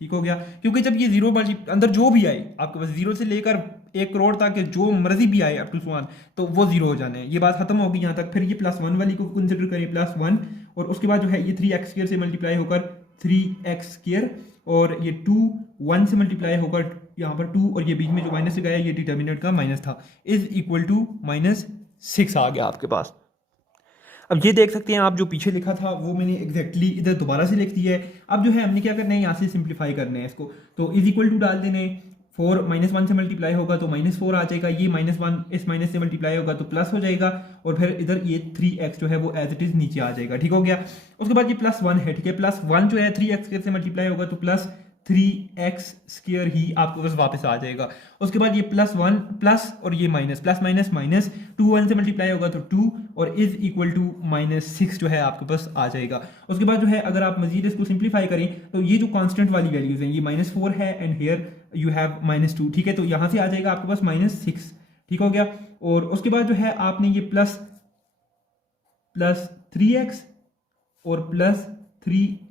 ठीक हो गया, क्योंकि जब ये 0 अंदर जो भी आए आपके पास, 0 से लेकर 1 करोड़ तक जो मर्जी भी आए अप टू 1, तो वो 0 हो जाने हैं, ये बात खत्म होगी यहाँ तक। फिर ये +1 वाली को कंसिडर करें, +1, और उसके बाद जो है ये 3x² से मल्टीप्लाई होकर 3x², और ये 2 1 से मल्टीप्लाई होकर यहाँ पर 2, और ये बीच में जो माइनस से गया ये डिटर्मिनेंट का माइनस था, इज इक्वल टू -6 आ गया आपके पास। अब ये देख सकते हैं आप, जो पीछे लिखा था वो मैंने एग्जैक्टली इधर दोबारा से लिख दिया है। अब जो है हमने क्या करना है, यहाँ से सिंप्लीफाई करना है इसको, तो इज इक्वल टू डाल देने, 4 -1 से मल्टीप्लाई होगा तो -4 आ जाएगा, ये -1 इस माइनस से मल्टीप्लाई होगा तो प्लस हो जाएगा, और फिर इधर ये 3x जो है वो एज इट इज नीचे आ जाएगा। ठीक हो गया, उसके बाद ये +1 है। ठीक है, +1 जो है 3x² से मल्टीप्लाई होगा तो +3x² ही आपको बस वापस आ जाएगा। उसके बाद ये +1 प्लस और ये माइनस, प्लस माइनस माइनस, 2 1 से मल्टीप्लाई होगा तो 2, और इज इक्वल टू -6 जो है आपके पास आ जाएगा। उसके बाद जो है अगर आप मजीद इसको सिंप्लीफाई करें, तो ये जो कांस्टेंट वाली वैल्यूज हैं, ये -4 है एंड हियर यू हैव -2। ठीक है, तो यहाँ से आ जाएगा आपके पास -6। ठीक हो गया, और उसके बाद जो है आपने ये प्लस 3x और +3x²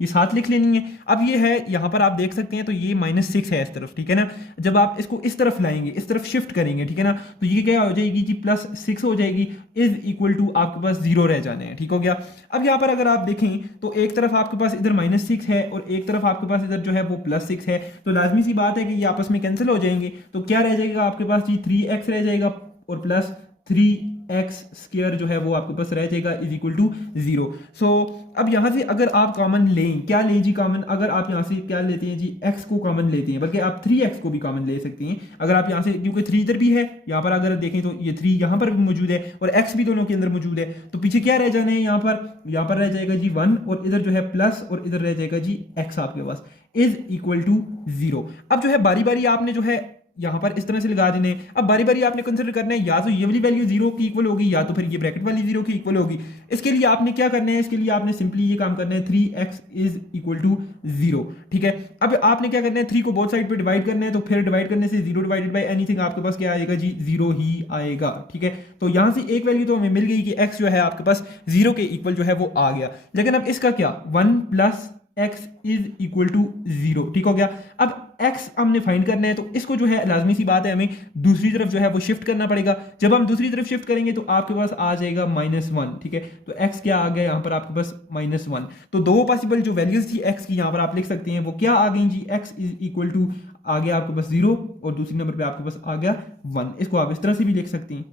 ये साथ लिख लेनी है। अब ये है यहाँ पर आप देख सकते हैं, तो ये -6 है इस तरफ। ठीक है ना, जब आप इसको इस तरफ लाएंगे, इस तरफ शिफ्ट करेंगे, ठीक है ना, तो ये क्या हो जाएगी जी, +6 हो जाएगी, इज इक्वल टू आपके पास 0 रह जाने हैं। ठीक हो गया, अब यहाँ पर अगर आप देखें तो एक तरफ आपके पास इधर -6 है और एक तरफ आपके पास इधर जो है वो +6 है, तो लाजमी सी बात है कि ये आपस में कैंसिल हो जाएंगे। तो क्या रह जाएगा आपके पास जी, 3x रह जाएगा और +3 एक्स स्क्वायर जो है वो आपके पास रह जाएगा इज इक्वल टू 0। सो अब यहाँ से अगर आप कॉमन लें, क्या लें जी कॉमन, अगर आप यहाँ से क्या लेते हैं जी x को कॉमन लेते हैं, बल्कि आप 3x को भी कॉमन ले सकते हैं अगर आप यहाँ से, क्योंकि 3 इधर भी है, यहाँ पर अगर देखें तो ये 3 यहाँ पर भी मौजूद है और x भी दोनों के अंदर मौजूद है, तो पीछे क्या रह जाना है, यहाँ पर रह जाएगा जी 1 और इधर जो है प्लस और इधर रह जाएगा जी x आपके पास इज इक्वल टू 0। अब जो है बारी बारी आपने जो है यहाँ पर इस तरह से लगा देने। अब बारी बारी आपने कंसिडर करना है, या तो ये वाली वैल्यू 0 की इक्वल होगी या तो फिर ये ब्रैकेट वाली 0 की इक्वल होगी। इसके लिए आपने क्या करना है, इसके लिए आपने सिंपली ये काम करना है 3x इज इक्वल टू 0। ठीक है, अब आपने क्या करना है, 3 को बोथ साइड पे डिवाइड करना है, तो फिर डिवाइड करने से 0 डिवाइडेड बाय एनीथिंग आपके पास क्या आएगा जी 0 ही आएगा। ठीक है, तो यहाँ से एक वैल्यू तो हमें मिल गई कि x जो है आपके पास 0 के इक्वल जो है वो आ गया, लेकिन अब इसका क्या 1 plus x is equal to 0। ठीक हो गया, अब x हमने फाइंड करना है, तो इसको जो है लाजमी सी बात है हमें दूसरी तरफ जो है वो शिफ्ट करना पड़ेगा। जब हम दूसरी तरफ शिफ्ट करेंगे तो आपके पास आ जाएगा -1। ठीक है, तो x क्या आ गया यहाँ पर आपके पास -1। तो दो पॉसिबल जो वैल्यूज थी x की यहाँ पर आप लिख सकते हैं, वो क्या आ गई जी, x इज इक्वल टू आ गया आपके पास 0 और दूसरी नंबर पे आपके पास आ गया 1। इसको आप इस तरह से भी लिख सकती हैं।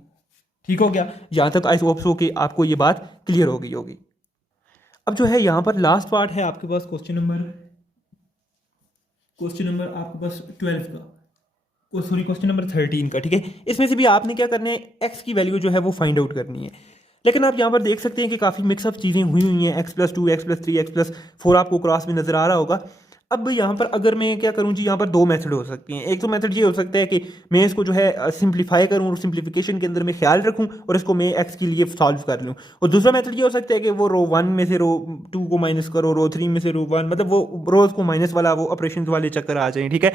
ठीक हो गया, यहाँ तक आई होप सो कि आपको ये बात क्लियर हो गई होगी। अब जो है यहाँ पर लास्ट पार्ट है आपके पास क्वेश्चन नंबर आपके पास 12 का, सॉरी क्वेश्चन नंबर 13 का। ठीक है, इसमें से भी आपने क्या करना है, x की वैल्यू जो है वो फाइंड आउट करनी है। लेकिन आप यहाँ पर देख सकते हैं कि काफ़ी मिक्सअप चीज़ें हुई हैं, x+2 x+3 x+4 आपको क्रॉस में नज़र आ रहा होगा। अब यहाँ पर अगर मैं क्या करूँ जी, यहाँ पर दो मेथड हो सकती हैं। एक तो मेथड ये हो सकता है कि मैं इसको जो है सिंप्लीफाई करूँ और सिंप्लीफिकेशन के अंदर मैं ख्याल रखूँ और इसको मैं x के लिए सॉल्व कर लूँ। और दूसरा मेथड ये हो सकता है कि वो रो 1 में से रो 2 को माइनस करो, रो 3 में से रो 1, मतलब वो रोज को माइनस वाला वो ऑपरेशन वाले चक्कर आ जाए। ठीक है,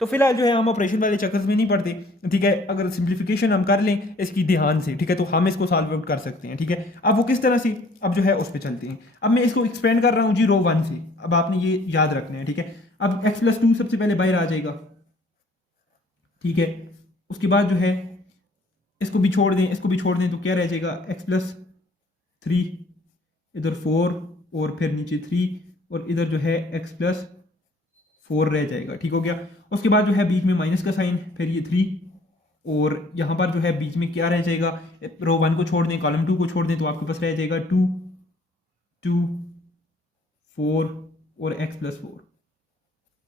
तो फिलहाल जो है हम ऑपरेशन वाले चक्कर में नहीं पड़ते। ठीक है, अगर सिंप्लीफिकेशन हम कर लें इसकी ध्यान से, ठीक है, तो हम इसको सॉल्व आउट कर सकते हैं। ठीक है, अब वो किस तरह से, अब जो है उस पर चलते हैं। अब मैं इसको एक्सपेंड कर रहा हूँ जी रो 1 से। अब आपने ये याद रखना है। ठीक है, अब x+2 सबसे पहले बाहर आ जाएगा। ठीक है, उसके बाद जो है इसको भी छोड़ दें, इसको भी छोड़ दें, तो क्या रह जाएगा x+3, इधर 4 और फिर नीचे 3 और इधर जो है x+4 रह जाएगा। ठीक हो गया, उसके बाद जो है बीच में माइनस का साइन, फिर ये 3 और यहाँ पर जो है बीच में क्या रह जाएगा, रो 1 को छोड़ दें, कॉलम 2 को छोड़ दें, तो आपके पास रह जाएगा 2 2 4 और x+4।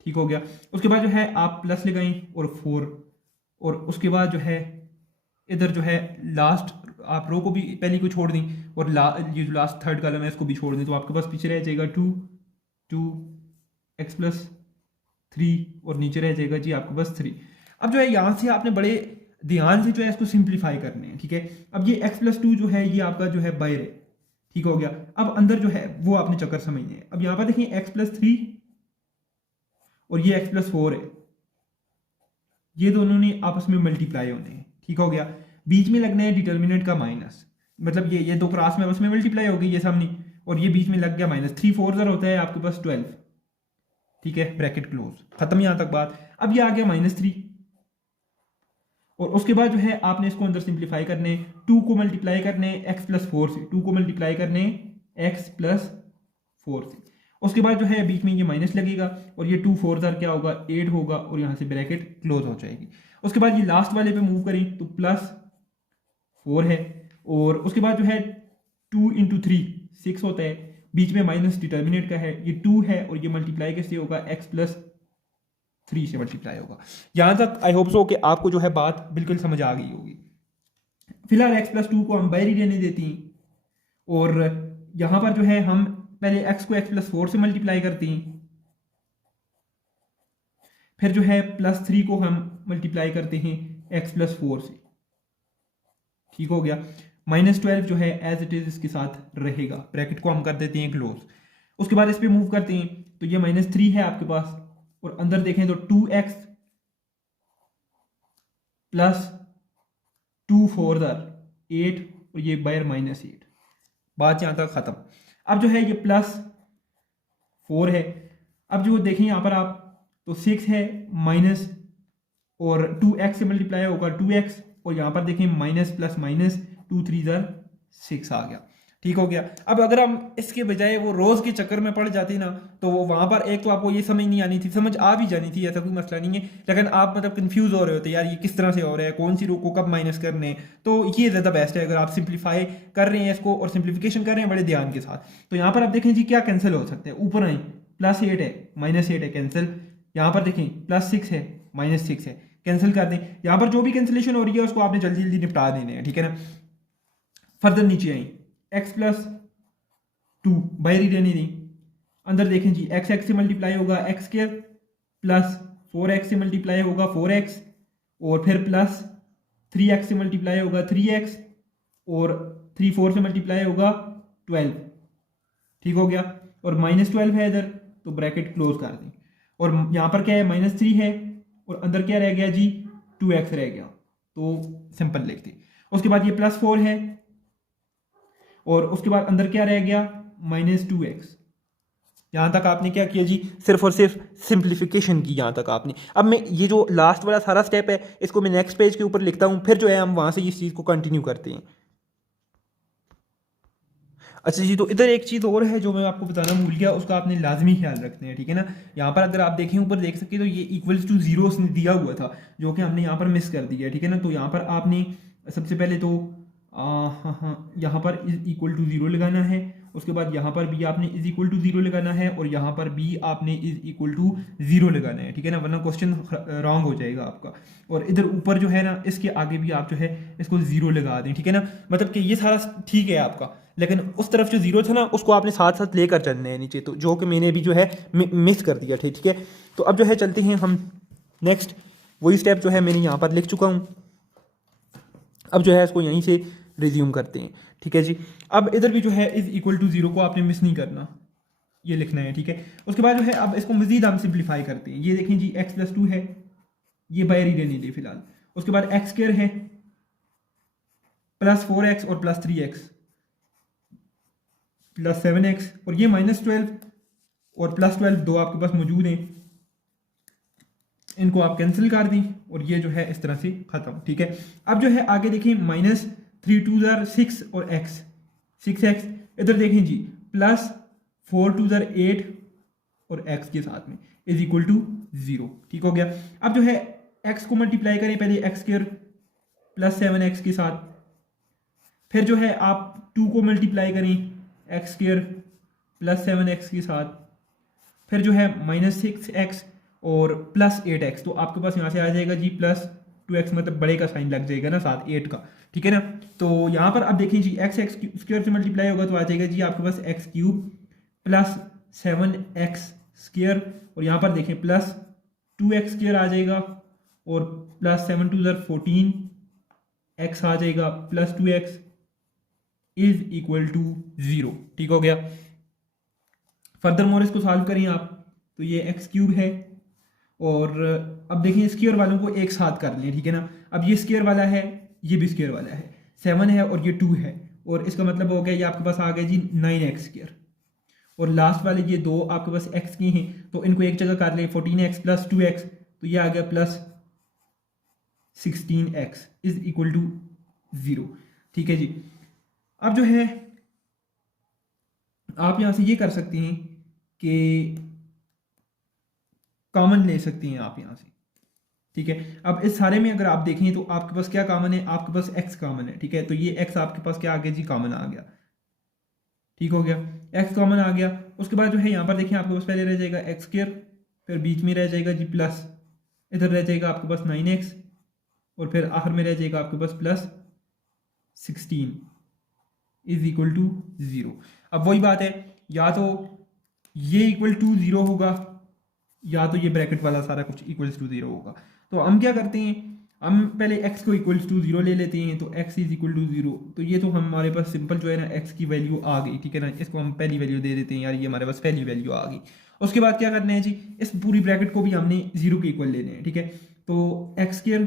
ठीक हो गया, उसके बाद जो है आप प्लस लगाएं और 4 और उसके बाद जो है इधर जो है लास्ट आप रो को भी पहली को छोड़ दें और ये जो लास्ट थर्ड कॉलम है इसको भी छोड़ दें, तो आपके पास पीछे रह जाएगा 2 2 x+3 और नीचे रह जाएगा जी आपके पास 3। अब जो है यहाँ से आपने बड़े ध्यान से जो है इसको सिंप्लीफाई करने हैं। ठीक है, अब ये x+2 जो है ये आपका जो है बाहर है। ठीक हो गया, अब अंदर जो है वो आपने चक्कर समझने हैं। अब यहाँ पर देखिए x+3 और ये x+4 है, ये दोनों ने आपस में मल्टीप्लाई होने हैं। ठीक हो गया, बीच में लगना है डिटर्मिनेंट का माइनस, मतलब ये दो क्रॉस में आपस में मल्टीप्लाई हो गई ये सामने, और ये बीच में लग गया माइनस। 3 4 होता है आपके पास 12। ठीक है, ब्रैकेट क्लोज, खत्म यहां तक बात। अब ये आ गया -3 और उसके बाद जो है आपने इसको अंदर सिंप्लीफाई करने, 2 को मल्टीप्लाई करने x+4 से, 2 को मल्टीप्लाई करने x+4 से, उसके बाद जो है बीच में ये माइनस लगेगा और ये 2 4 क्या होगा 8 होगा और यहाँ से ब्रैकेट क्लोज हो जाएगी। उसके बाद ये लास्ट वाले पे मूव करें तो +4 है और उसके बाद जो है 2 × 3 6 होता है, बीच में माइनस डिटर्मिनेंट का है, ये 2 है और ये मल्टीप्लाई कैसे होगा x+3 से मल्टीप्लाई होगा। यहाँ तक आई होप सो कि आपको जो है बात बिल्कुल समझ आ गई होगी। फिलहाल x+2 को हम बाहर ही रहने देती हैं और यहाँ पर जो है हम पहले x को x+4 से मल्टीप्लाई करते हैं, फिर जो है +3 को हम मल्टीप्लाई करते हैं x+4 से। ठीक हो गया, -12 जो है एज इट इज इसके साथ रहेगा, ब्रैकेट को हम कर देते हैं क्लोज। उसके बाद इस पे मूव करते हैं तो ये -3 है आपके पास और अंदर देखें तो 2x + 2 4 8 और ये बाहर -8। बात यहाँ तक खत्म। अब जो है ये +4 है, अब जो देखें यहाँ पर आप तो 6 है माइनस और 2x से मल्टीप्लाई होगा 2x और यहाँ पर देखें माइनस प्लस माइनस 2 3 6 आ गया। ठीक हो गया। अब अगर हम इसके बजाय वो रोज़ के चक्कर में पड़ जाते ना, तो वो वहाँ पर एक तो आपको ये समझ नहीं आनी थी, समझ आ भी जानी थी, ऐसा कोई मसला नहीं है, लेकिन आप मतलब कंफ्यूज हो रहे होते यार ये किस तरह से हो रहा है, कौन सी रो को कब माइनस करने हैं। तो ये ज़्यादा बेस्ट है अगर आप सिंप्लीफाई कर रहे हैं इसको और सिंप्लीफिकेशन कर रहे हैं बड़े ध्यान के साथ। तो यहाँ पर आप देखें जी क्या कैंसिल हो सकते हैं, ऊपर आए +8 है -8 है कैंसिल, यहाँ पर देखें +6 है -6 है कैंसिल कर दें। यहाँ पर जो भी कैंसिलेशन हो रही है उसको आपने जल्दी जल्दी निपटा देने हैं, ठीक है ना। फर्दर नीचे आई x+2 बाहर ही रहने दी, अंदर देखें जी x से मल्टीप्लाई होगा x² प्लस 4x से मल्टीप्लाई होगा 4x और फिर प्लस 3x से मल्टीप्लाई होगा 3x और 3 4 से मल्टीप्लाई होगा 12, ठीक हो गया। और -12 है इधर तो ब्रैकेट क्लोज कर दें, और यहाँ पर क्या है -3 है और अंदर क्या रह गया जी 2x रह गया, तो सिंपल लिखते। उसके बाद ये +4 है और उसके बाद अंदर क्या रह गया -2x। यहाँ तक आपने क्या किया जी, सिर्फ और सिर्फ सिंप्लीफिकेशन की यहाँ तक आपने। अब मैं ये जो लास्ट वाला सारा स्टेप है इसको मैं नेक्स्ट पेज के ऊपर लिखता हूँ, फिर जो है हम वहाँ से इस चीज़ को कंटिन्यू करते हैं। अच्छा जी, तो इधर एक चीज़ और है जो मैं आपको बताना भूल गया, उसका आपने लाजमी ख्याल रखते हैं, ठीक है ना। यहाँ पर अगर आप देखें ऊपर देख सकते हैं तो ये =0 दिया हुआ था जो कि हमने यहाँ पर मिस कर दिया है, ठीक है ना। तो यहाँ पर आपने सबसे पहले तो हाँ यहाँ पर =0 लगाना है, उसके बाद यहाँ पर भी आपने =0 लगाना है और यहाँ पर भी आपने =0 लगाना है, ठीक है ना, वरना क्वेश्चन रॉन्ग हो जाएगा आपका। और इधर ऊपर जो है ना इसके आगे भी आप जो है इसको 0 लगा दें, ठीक है ना। मतलब कि ये सारा ठीक है आपका, लेकिन उस तरफ जो 0 था ना उसको आपने साथ साथ लेकर चलने हैं नीचे, तो जो कि मैंने भी जो है मिस कर दिया, ठीक है। तो अब जो है चलते हैं हम नेक्स्ट, वही स्टेप जो है मैंने यहाँ पर लिख चुका हूँ, अब जो है इसको यहीं से रिज्यूम करते हैं, ठीक है जी। अब इधर भी जो है =0 को आपने मिस नहीं करना, ये लिखना है, ठीक है। उसके बाद जो है अब इसको मजीद हम सिंप्लीफाई करते हैं। ये देखें जी x+2 है, ये बाहर ही रहने दे फिलहाल। उसके बाद x² है +4x और +3x +7x और ये -12 और +12 दो आपके पास मौजूद हैं, इनको आप कैंसिल कर दी और ये जो है इस तरह से खत्म, ठीक है। अब जो है आगे देखें -3 2 6 और x 6x, इधर देखें जी +4 2 8 और x के साथ में =0, ठीक हो गया। अब जो है x को मल्टीप्लाई करें पहले x² +7x के साथ, फिर जो है आप 2 को मल्टीप्लाई करें x² +7x के साथ, फिर जो है -6x और +8x, तो आपके पास यहाँ से आ जाएगा जी +2x, मतलब बड़े का साइन लग जाएगा ना साथ 8 का, ठीक है ना। तो यहाँ पर अब देखें जी x² से मल्टीप्लाई होगा तो आ जाएगा जी आपके पास x³ +7x² और यहाँ पर देखें +2x² आ जाएगा और +7 2 14 x आ जाएगा +2x =0, ठीक हो गया। फर्दर मोर इसको सॉल्व करें आप, तो ये x³ है और अब देखिए स्क्वायर वालों को एक साथ कर लें, ठीक है ना। अब ये स्क्वायर वाला है, ये भी स्क्वायर वाला है, 7 है और ये 2 है, और इसका मतलब हो गया ये आपके पास आ गया जी 9x²। और लास्ट वाले ये दो आपके पास x की हैं तो इनको एक जगह कर लें 14x + 2x, तो ये आ गया +16x =0, ठीक है जी। अब जो है आप यहाँ से ये कर सकते हैं कि कॉमन ले सकती हैं आप यहाँ से, ठीक है। अब इस सारे में अगर आप देखें तो आपके पास क्या कॉमन है, आपके पास x कॉमन है, ठीक है। तो ये x आपके पास क्या आ गया जी, कॉमन आ गया, ठीक हो गया, x कॉमन आ गया। उसके बाद जो है यहाँ पर देखें आपके पास पहले रह जाएगा x², फिर बीच में रह जाएगा जी प्लस, इधर रह जाएगा आपके पास 9x और फिर आखिर में रह जाएगा आपके पास +16 =0। अब वही बात है, या तो ये =0 होगा या तो ये ब्रैकेट वाला सारा कुछ =0 होगा। तो हम क्या करते हैं, हम पहले x को =0 ले लेते हैं, तो x =0, तो ये तो हमारे पास सिंपल जो है ना x की वैल्यू आ गई, ठीक है ना। इसको हम पहली वैल्यू दे देते हैं, यार ये हमारे पास पहली वैल्यू आ गई। उसके बाद क्या करना है जी, इस पूरी ब्रैकेट को भी हमने 0 के इक्वल लेने हैं, ठीक है। तो x²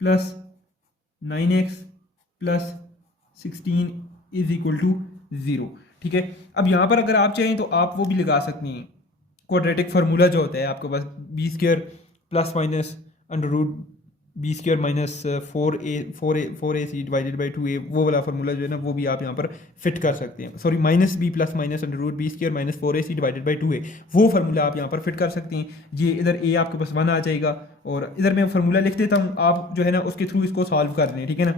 +9x +16 =0, ठीक है। अब यहाँ पर अगर आप चाहें तो आप वो भी लगा सकते हैं, क्वाड्रेटिक फार्मूला जो होता है आपके पास b² ± B square minus 4ac divided by 2a, वो वाला फार्मूला जो है ना वो भी आप यहाँ पर फिट कर सकते हैं। Sorry, minus B plus minus under root B square minus 4ac divided by 2a, वो फार्मूला आप यहाँ पर फिट कर सकते हैं। ये इधर a आपके पास 1 आ जाएगा, और इधर मैं फार्मूला लिख देता हूँ, आप जो है ना उसके थ्रू इसको सॉल्व कर दें, ठीक है ना।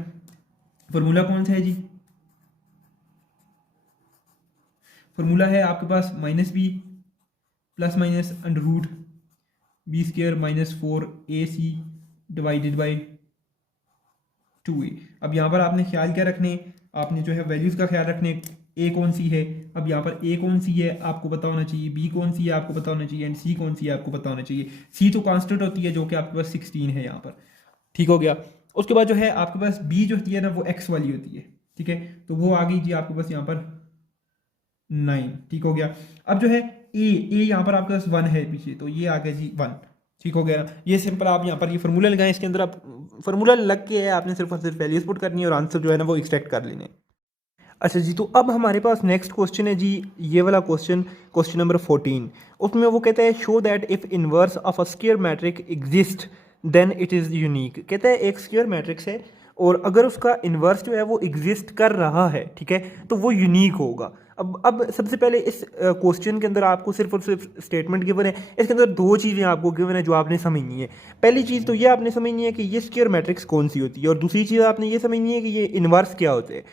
फार्मूला कौन सा है जी? फार्मूला है आपके पास minus B plus minus under root B square minus 4ac divided by 2a। अब यहाँ पर आपने ख्याल क्या रखने, आपने जो है वैल्यूज़ का ख्याल रखने, a कौन सी है, अब यहाँ पर a कौन सी है आपको पता होना चाहिए, b कौन सी है आपको पता होना चाहिए, एंड c कौन सी है आपको पता होना चाहिए। c तो कांस्टेंट होती है जो कि आपके पास 16 है यहाँ पर, ठीक हो गया। उसके बाद जो है आपके पास b जो होती है ना वो x वाली होती है, ठीक है, तो वो आ गई जी आपके पास यहाँ पर 9, ठीक हो गया। अब जो है a यहाँ पर आपके पास 1 है पीछे, तो ये आ गया जी 1, ठीक हो गया। ये सिंपल आप यहाँ पर ये फार्मूला लगाएं, इसके अंदर आप फार्मूला लग के है, आपने सिर्फ और सिर्फ वैल्यूज पुट करनी है और आंसर जो है ना वो एक्सट्रैक्ट कर लेने। अच्छा जी, तो अब हमारे पास नेक्स्ट क्वेश्चन है जी, ये वाला क्वेश्चन, क्वेश्चन नंबर 14। उसमें वो कहता है show that if inverse of a square matrix exist then it is unique. कहता है एक स्क्वायर मैट्रिक्स है और अगर उसका इन्वर्स जो है वो एग्जिस्ट कर रहा है, ठीक है, तो वो यूनिक होगा। अब सबसे पहले इस क्वेश्चन के अंदर आपको सिर्फ और सिर्फ स्टेटमेंट गिवन है, इसके अंदर दो चीज़ें आपको गिवन है जो आपने समझनी है। पहली चीज़ तो ये आपने समझनी है कि ये स्क्वायर मैट्रिक्स कौन सी होती है, और दूसरी चीज़ आपने ये समझनी है कि ये इन्वर्स क्या होते हैं।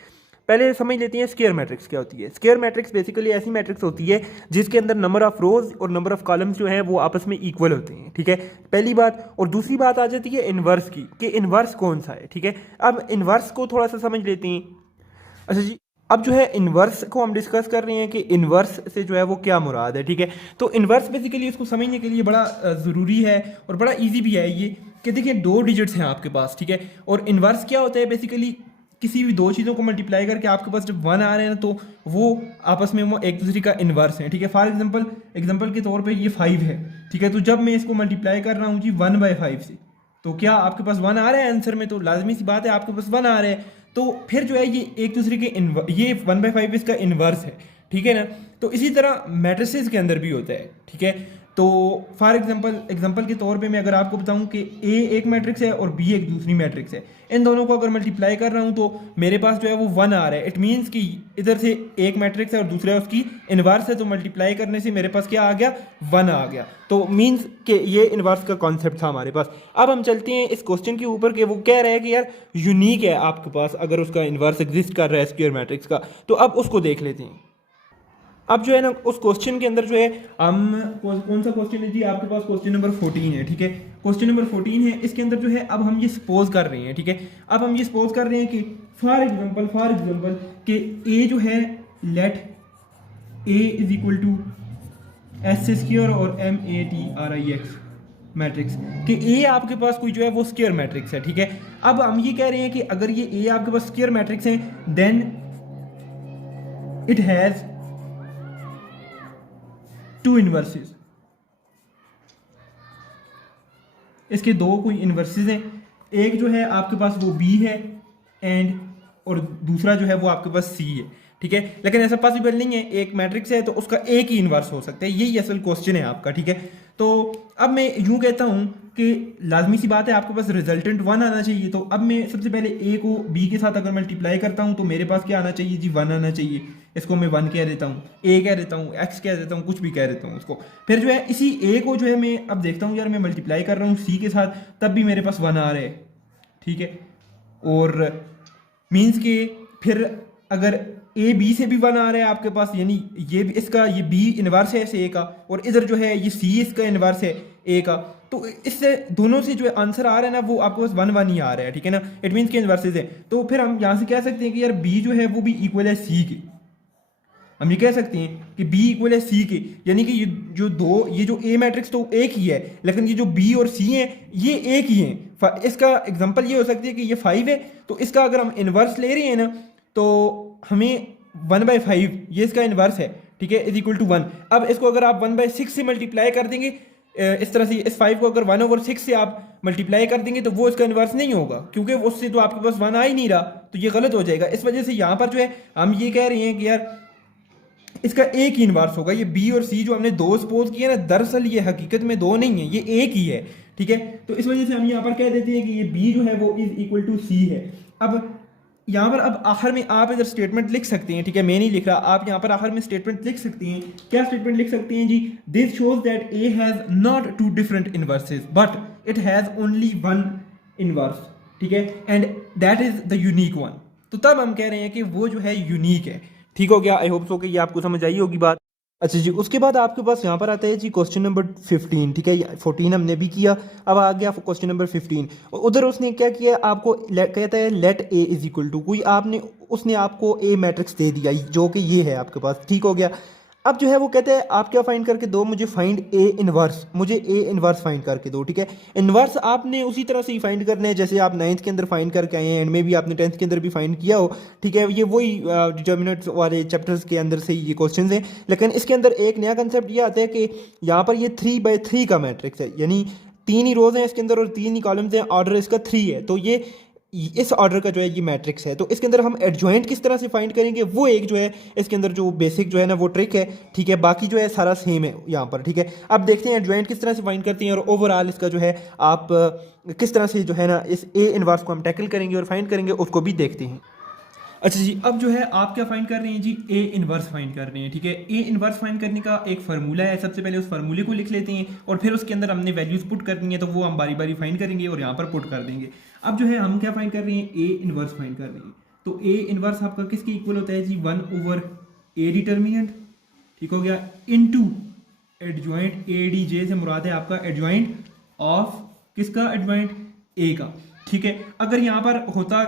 पहले समझ लेते हैं स्क्वायर मैट्रिक्स क्या होती है। स्क्वायर मैट्रिक्स बेसिकली ऐसी मैट्रिक्स होती है जिसके अंदर नंबर ऑफ रोज और नंबर ऑफ कॉलम्स जो है वो आपस में इक्वल होते हैं, ठीक है, पहली बात। और दूसरी बात आ जाती है इन्वर्स की, कि इन्वर्स कौन सा है, ठीक है। अब इन्वर्स को थोड़ा सा समझ लेते हैं। अच्छा जी, अब जो है इन्वर्स को हम डिस्कस कर रहे हैं कि इन्वर्स से जो है वो क्या मुराद है, ठीक है। तो इन्वर्स बेसिकली इसको समझने के लिए बड़ा ज़रूरी है और बड़ा ईजी भी है ये, कि देखिए 2 डिजिट्स हैं आपके पास, ठीक है, और इन्वर्स क्या होता है बेसिकली किसी भी 2 चीज़ों को मल्टीप्लाई करके आपके पास जब 1 आ रहे हैं तो वो आपस में वो एक दूसरे का इन्वर्स है, ठीक है। फॉर एग्जांपल के तौर पे ये 5 है, ठीक है, तो जब मैं इसको मल्टीप्लाई कर रहा हूँ जी 1/5 से, तो क्या आपके पास 1 आ रहा है आंसर में, तो लाजमी सी बात है आपके पास 1 आ रहा है। तो फिर जो है ये एक दूसरे के ये 1/5 इसका इन्वर्स है, ठीक है ना। तो इसी तरह मैट्रिसेस के अंदर भी होता है, ठीक है। तो फॉर एग्जांपल के तौर पे मैं अगर आपको बताऊं कि A एक मैट्रिक्स है और B एक दूसरी मैट्रिक्स है, इन दोनों को अगर मल्टीप्लाई कर रहा हूं तो मेरे पास जो है वो 1 आ रहा है। इट मींस कि इधर से एक मैट्रिक्स है और दूसरा उसकी इन्वर्स है, तो मल्टीप्लाई करने से मेरे पास क्या आ गया, 1 आ गया। तो मींस कि ये इन्वर्स का कॉन्सेप्ट था हमारे पास। अब हम चलते हैं इस क्वेश्चन के ऊपर कि वो कह रहा है कि यार यूनिक है आपके पास अगर उसका इन्वर्स एग्जिस्ट कर रहा है स्क्वायर मैट्रिक्स का, तो अब उसको देख लेते हैं। अब जो है ना उस क्वेश्चन के अंदर जो है हम कौन सा क्वेश्चन है जी, आपके पास क्वेश्चन नंबर 14 है, ठीक है, क्वेश्चन नंबर 14 है। इसके अंदर जो है अब हम ये सपोज कर रहे हैं, ठीक है, अब हम ये सपोज कर रहे हैं कि फॉर एग्जांपल कि ए जो है let A is equal to S square और MATRIX मैट्रिक्स, कि ए आपके पास कोई जो है वो स्क्वायर मैट्रिक्स है, ठीक है। अब हम ये कह रहे हैं कि अगर ये ए आपके पास स्क्वायर मैट्रिक्स है देन इट हैज 2 इन्वर्सेस, इसके 2 कोई इन्वर्सेस हैं, एक जो है आपके पास वो B है एंड और दूसरा जो है वो आपके पास C है, ठीक है। लेकिन ऐसा पॉसिबल नहीं है, एक मैट्रिक्स है तो उसका एक ही इन्वर्स हो सकता है, यही असल क्वेश्चन है आपका, ठीक है। तो अब मैं यूं कहता हूं कि लाजमी सी बात है आपके पास रिजल्टेंट 1 आना चाहिए। तो अब मैं सबसे पहले A को B के साथ अगर मल्टीप्लाई करता हूं तो मेरे पास क्या आना चाहिए जी, 1 आना चाहिए। इसको मैं 1 कह देता हूँ, A कह देता हूँ, X कह देता हूँ, कुछ भी कह देता हूँ उसको। फिर जो है इसी A को जो है मैं अब देखता हूँ यार मैं मल्टीप्लाई कर रहा हूँ C के साथ, तब भी मेरे पास 1 आ रहा है, ठीक है। और मीन्स के फिर अगर A B से भी 1 आ रहा है आपके पास, यानी ये भी इसका ये B इन्वर्स है A का, और इधर जो है ये C इसका इन्वर्स है A का, तो इससे दोनों से जो है आंसर आ रहा है ना वो आपके पास 1 1 ही आ रहा है, ठीक है ना। इट मीन्स के इन्वर्सेस है। तो फिर हम यहाँ से कह सकते हैं कि यार B जो है वो भी इक्वल है C के। हम ये कह सकते हैं कि B इक्वल है C के, यानी कि ये जो A मैट्रिक्स तो एक ही है, लेकिन ये जो B और C हैं ये एक ही हैं। इसका एग्जांपल ये हो सकती है कि ये 5 है, तो इसका अगर हम इन्वर्स ले रहे हैं ना तो हमें 1/5 ये इसका इन्वर्स है, ठीक है, इज इक्वल टू 1। अब इसको अगर आप 1/6 से मल्टीप्लाई कर देंगे, इस तरह से इस 5 को अगर 1/6 से आप मल्टीप्लाई कर देंगे तो वो इसका इन्वर्स नहीं होगा, क्योंकि उससे तो आपके पास 1 आ ही नहीं रहा, तो ये गलत हो जाएगा। इस वजह से यहाँ पर जो है हम ये कह रहे हैं कि यार इसका एक ही इन्वर्स होगा। ये B और C जो हमने 2 सपोज किए ना, दरअसल ये हकीकत में 2 नहीं है, ये एक ही है, ठीक है। तो इस वजह से हम यहाँ पर कह देते हैं कि ये बी जो है वो इज इक्वल टू सी है। अब यहाँ पर अब आखिर में आप इधर स्टेटमेंट लिख सकते हैं, ठीक है, मैं नहीं लिख रहा, आप यहाँ पर आखिर में स्टेटमेंट लिख सकते हैं। क्या स्टेटमेंट लिख सकते हैं जी? This shows that A has not two different inverses but it has only one inverse, ठीक है, and that is the unique one. तो तब हम कह रहे हैं कि वो जो है यूनिक है। ठीक हो गया, आई होप सो कि ये आपको समझ आई होगी बात। अच्छा जी, उसके बाद आपके पास यहाँ पर आता है जी क्वेश्चन नंबर 15, ठीक है, 14 हमने भी किया, अब आ गया क्वेश्चन नंबर 15। उधर उसने क्या किया, आपको कहता है let A is equal to कोई, आपने उसने आपको ए मैट्रिक्स दे दिया जो कि ये है आपके पास, ठीक हो गया। अब जो है वो कहते हैं आप क्या फाइंड करके दो, मुझे फाइंड ए इनवर्स, मुझे ए इनवर्स फाइंड करके दो, ठीक है। इनवर्स आपने उसी तरह से ही फाइंड करना है जैसे आप 9th के अंदर फाइंड करके आए हैं, एंड में भी आपने 10th के अंदर भी फाइंड किया हो, ठीक है। ये वही डिटर्मिनेंट्स वाले चैप्टर्स के अंदर से ये क्वेश्चन हैं, लेकिन इसके अंदर एक नया कंसेप्ट ये आता है कि यहाँ पर ये 3/3 का मैट्रिक्स है, यानी 3 ही रोज हैं इसके अंदर और 3 ही कॉलम्स हैं, ऑर्डर इसका 3 है, तो ये इस ऑर्डर का जो है ये मैट्रिक्स है। तो इसके अंदर हम एडजॉइंट किस तरह से फाइंड करेंगे, वो एक जो है इसके अंदर जो बेसिक जो है ना वो ट्रिक है, ठीक है। बाकी जो है सारा सेम है यहाँ पर, ठीक है। अब देखते हैं एडजॉइंट किस तरह से फाइंड करते हैं और ओवरऑल इसका जो है आप किस तरह से जो है ना इस ए इनवर्स को हम टैकल करेंगे और फाइंड करेंगे, उसको भी देखते हैं। अच्छा जी, अब जो है आप क्या फाइंड कर रहे हैं जी? ए इनवर्स फाइंड कर रहे हैं, ठीक है। ए इनवर्स फाइंड करने का एक फार्मूला है, सबसे पहले उस फार्मूले को लिख लेते हैं और फिर उसके अंदर हमने वैल्यूज पुट करनी है, तो वो हम बारी बारी फाइंड करेंगे और यहाँ पर पुट कर देंगे। अब जो है हम क्या फाइंड कर रहे हैं? ए इनवर्स फाइंड कर रहे हैं। तो ए इनवर्स आपका किसके इक्वल होता है जी? 1/a डिटर्मिनेंट, ठीक हो गया, इनटू एडजॉइंट, ए डी जे से मुराद है आपका एडजॉइंट ऑफ किसका? एडजॉइंट ए का, ठीक है। अगर यहाँ पर होता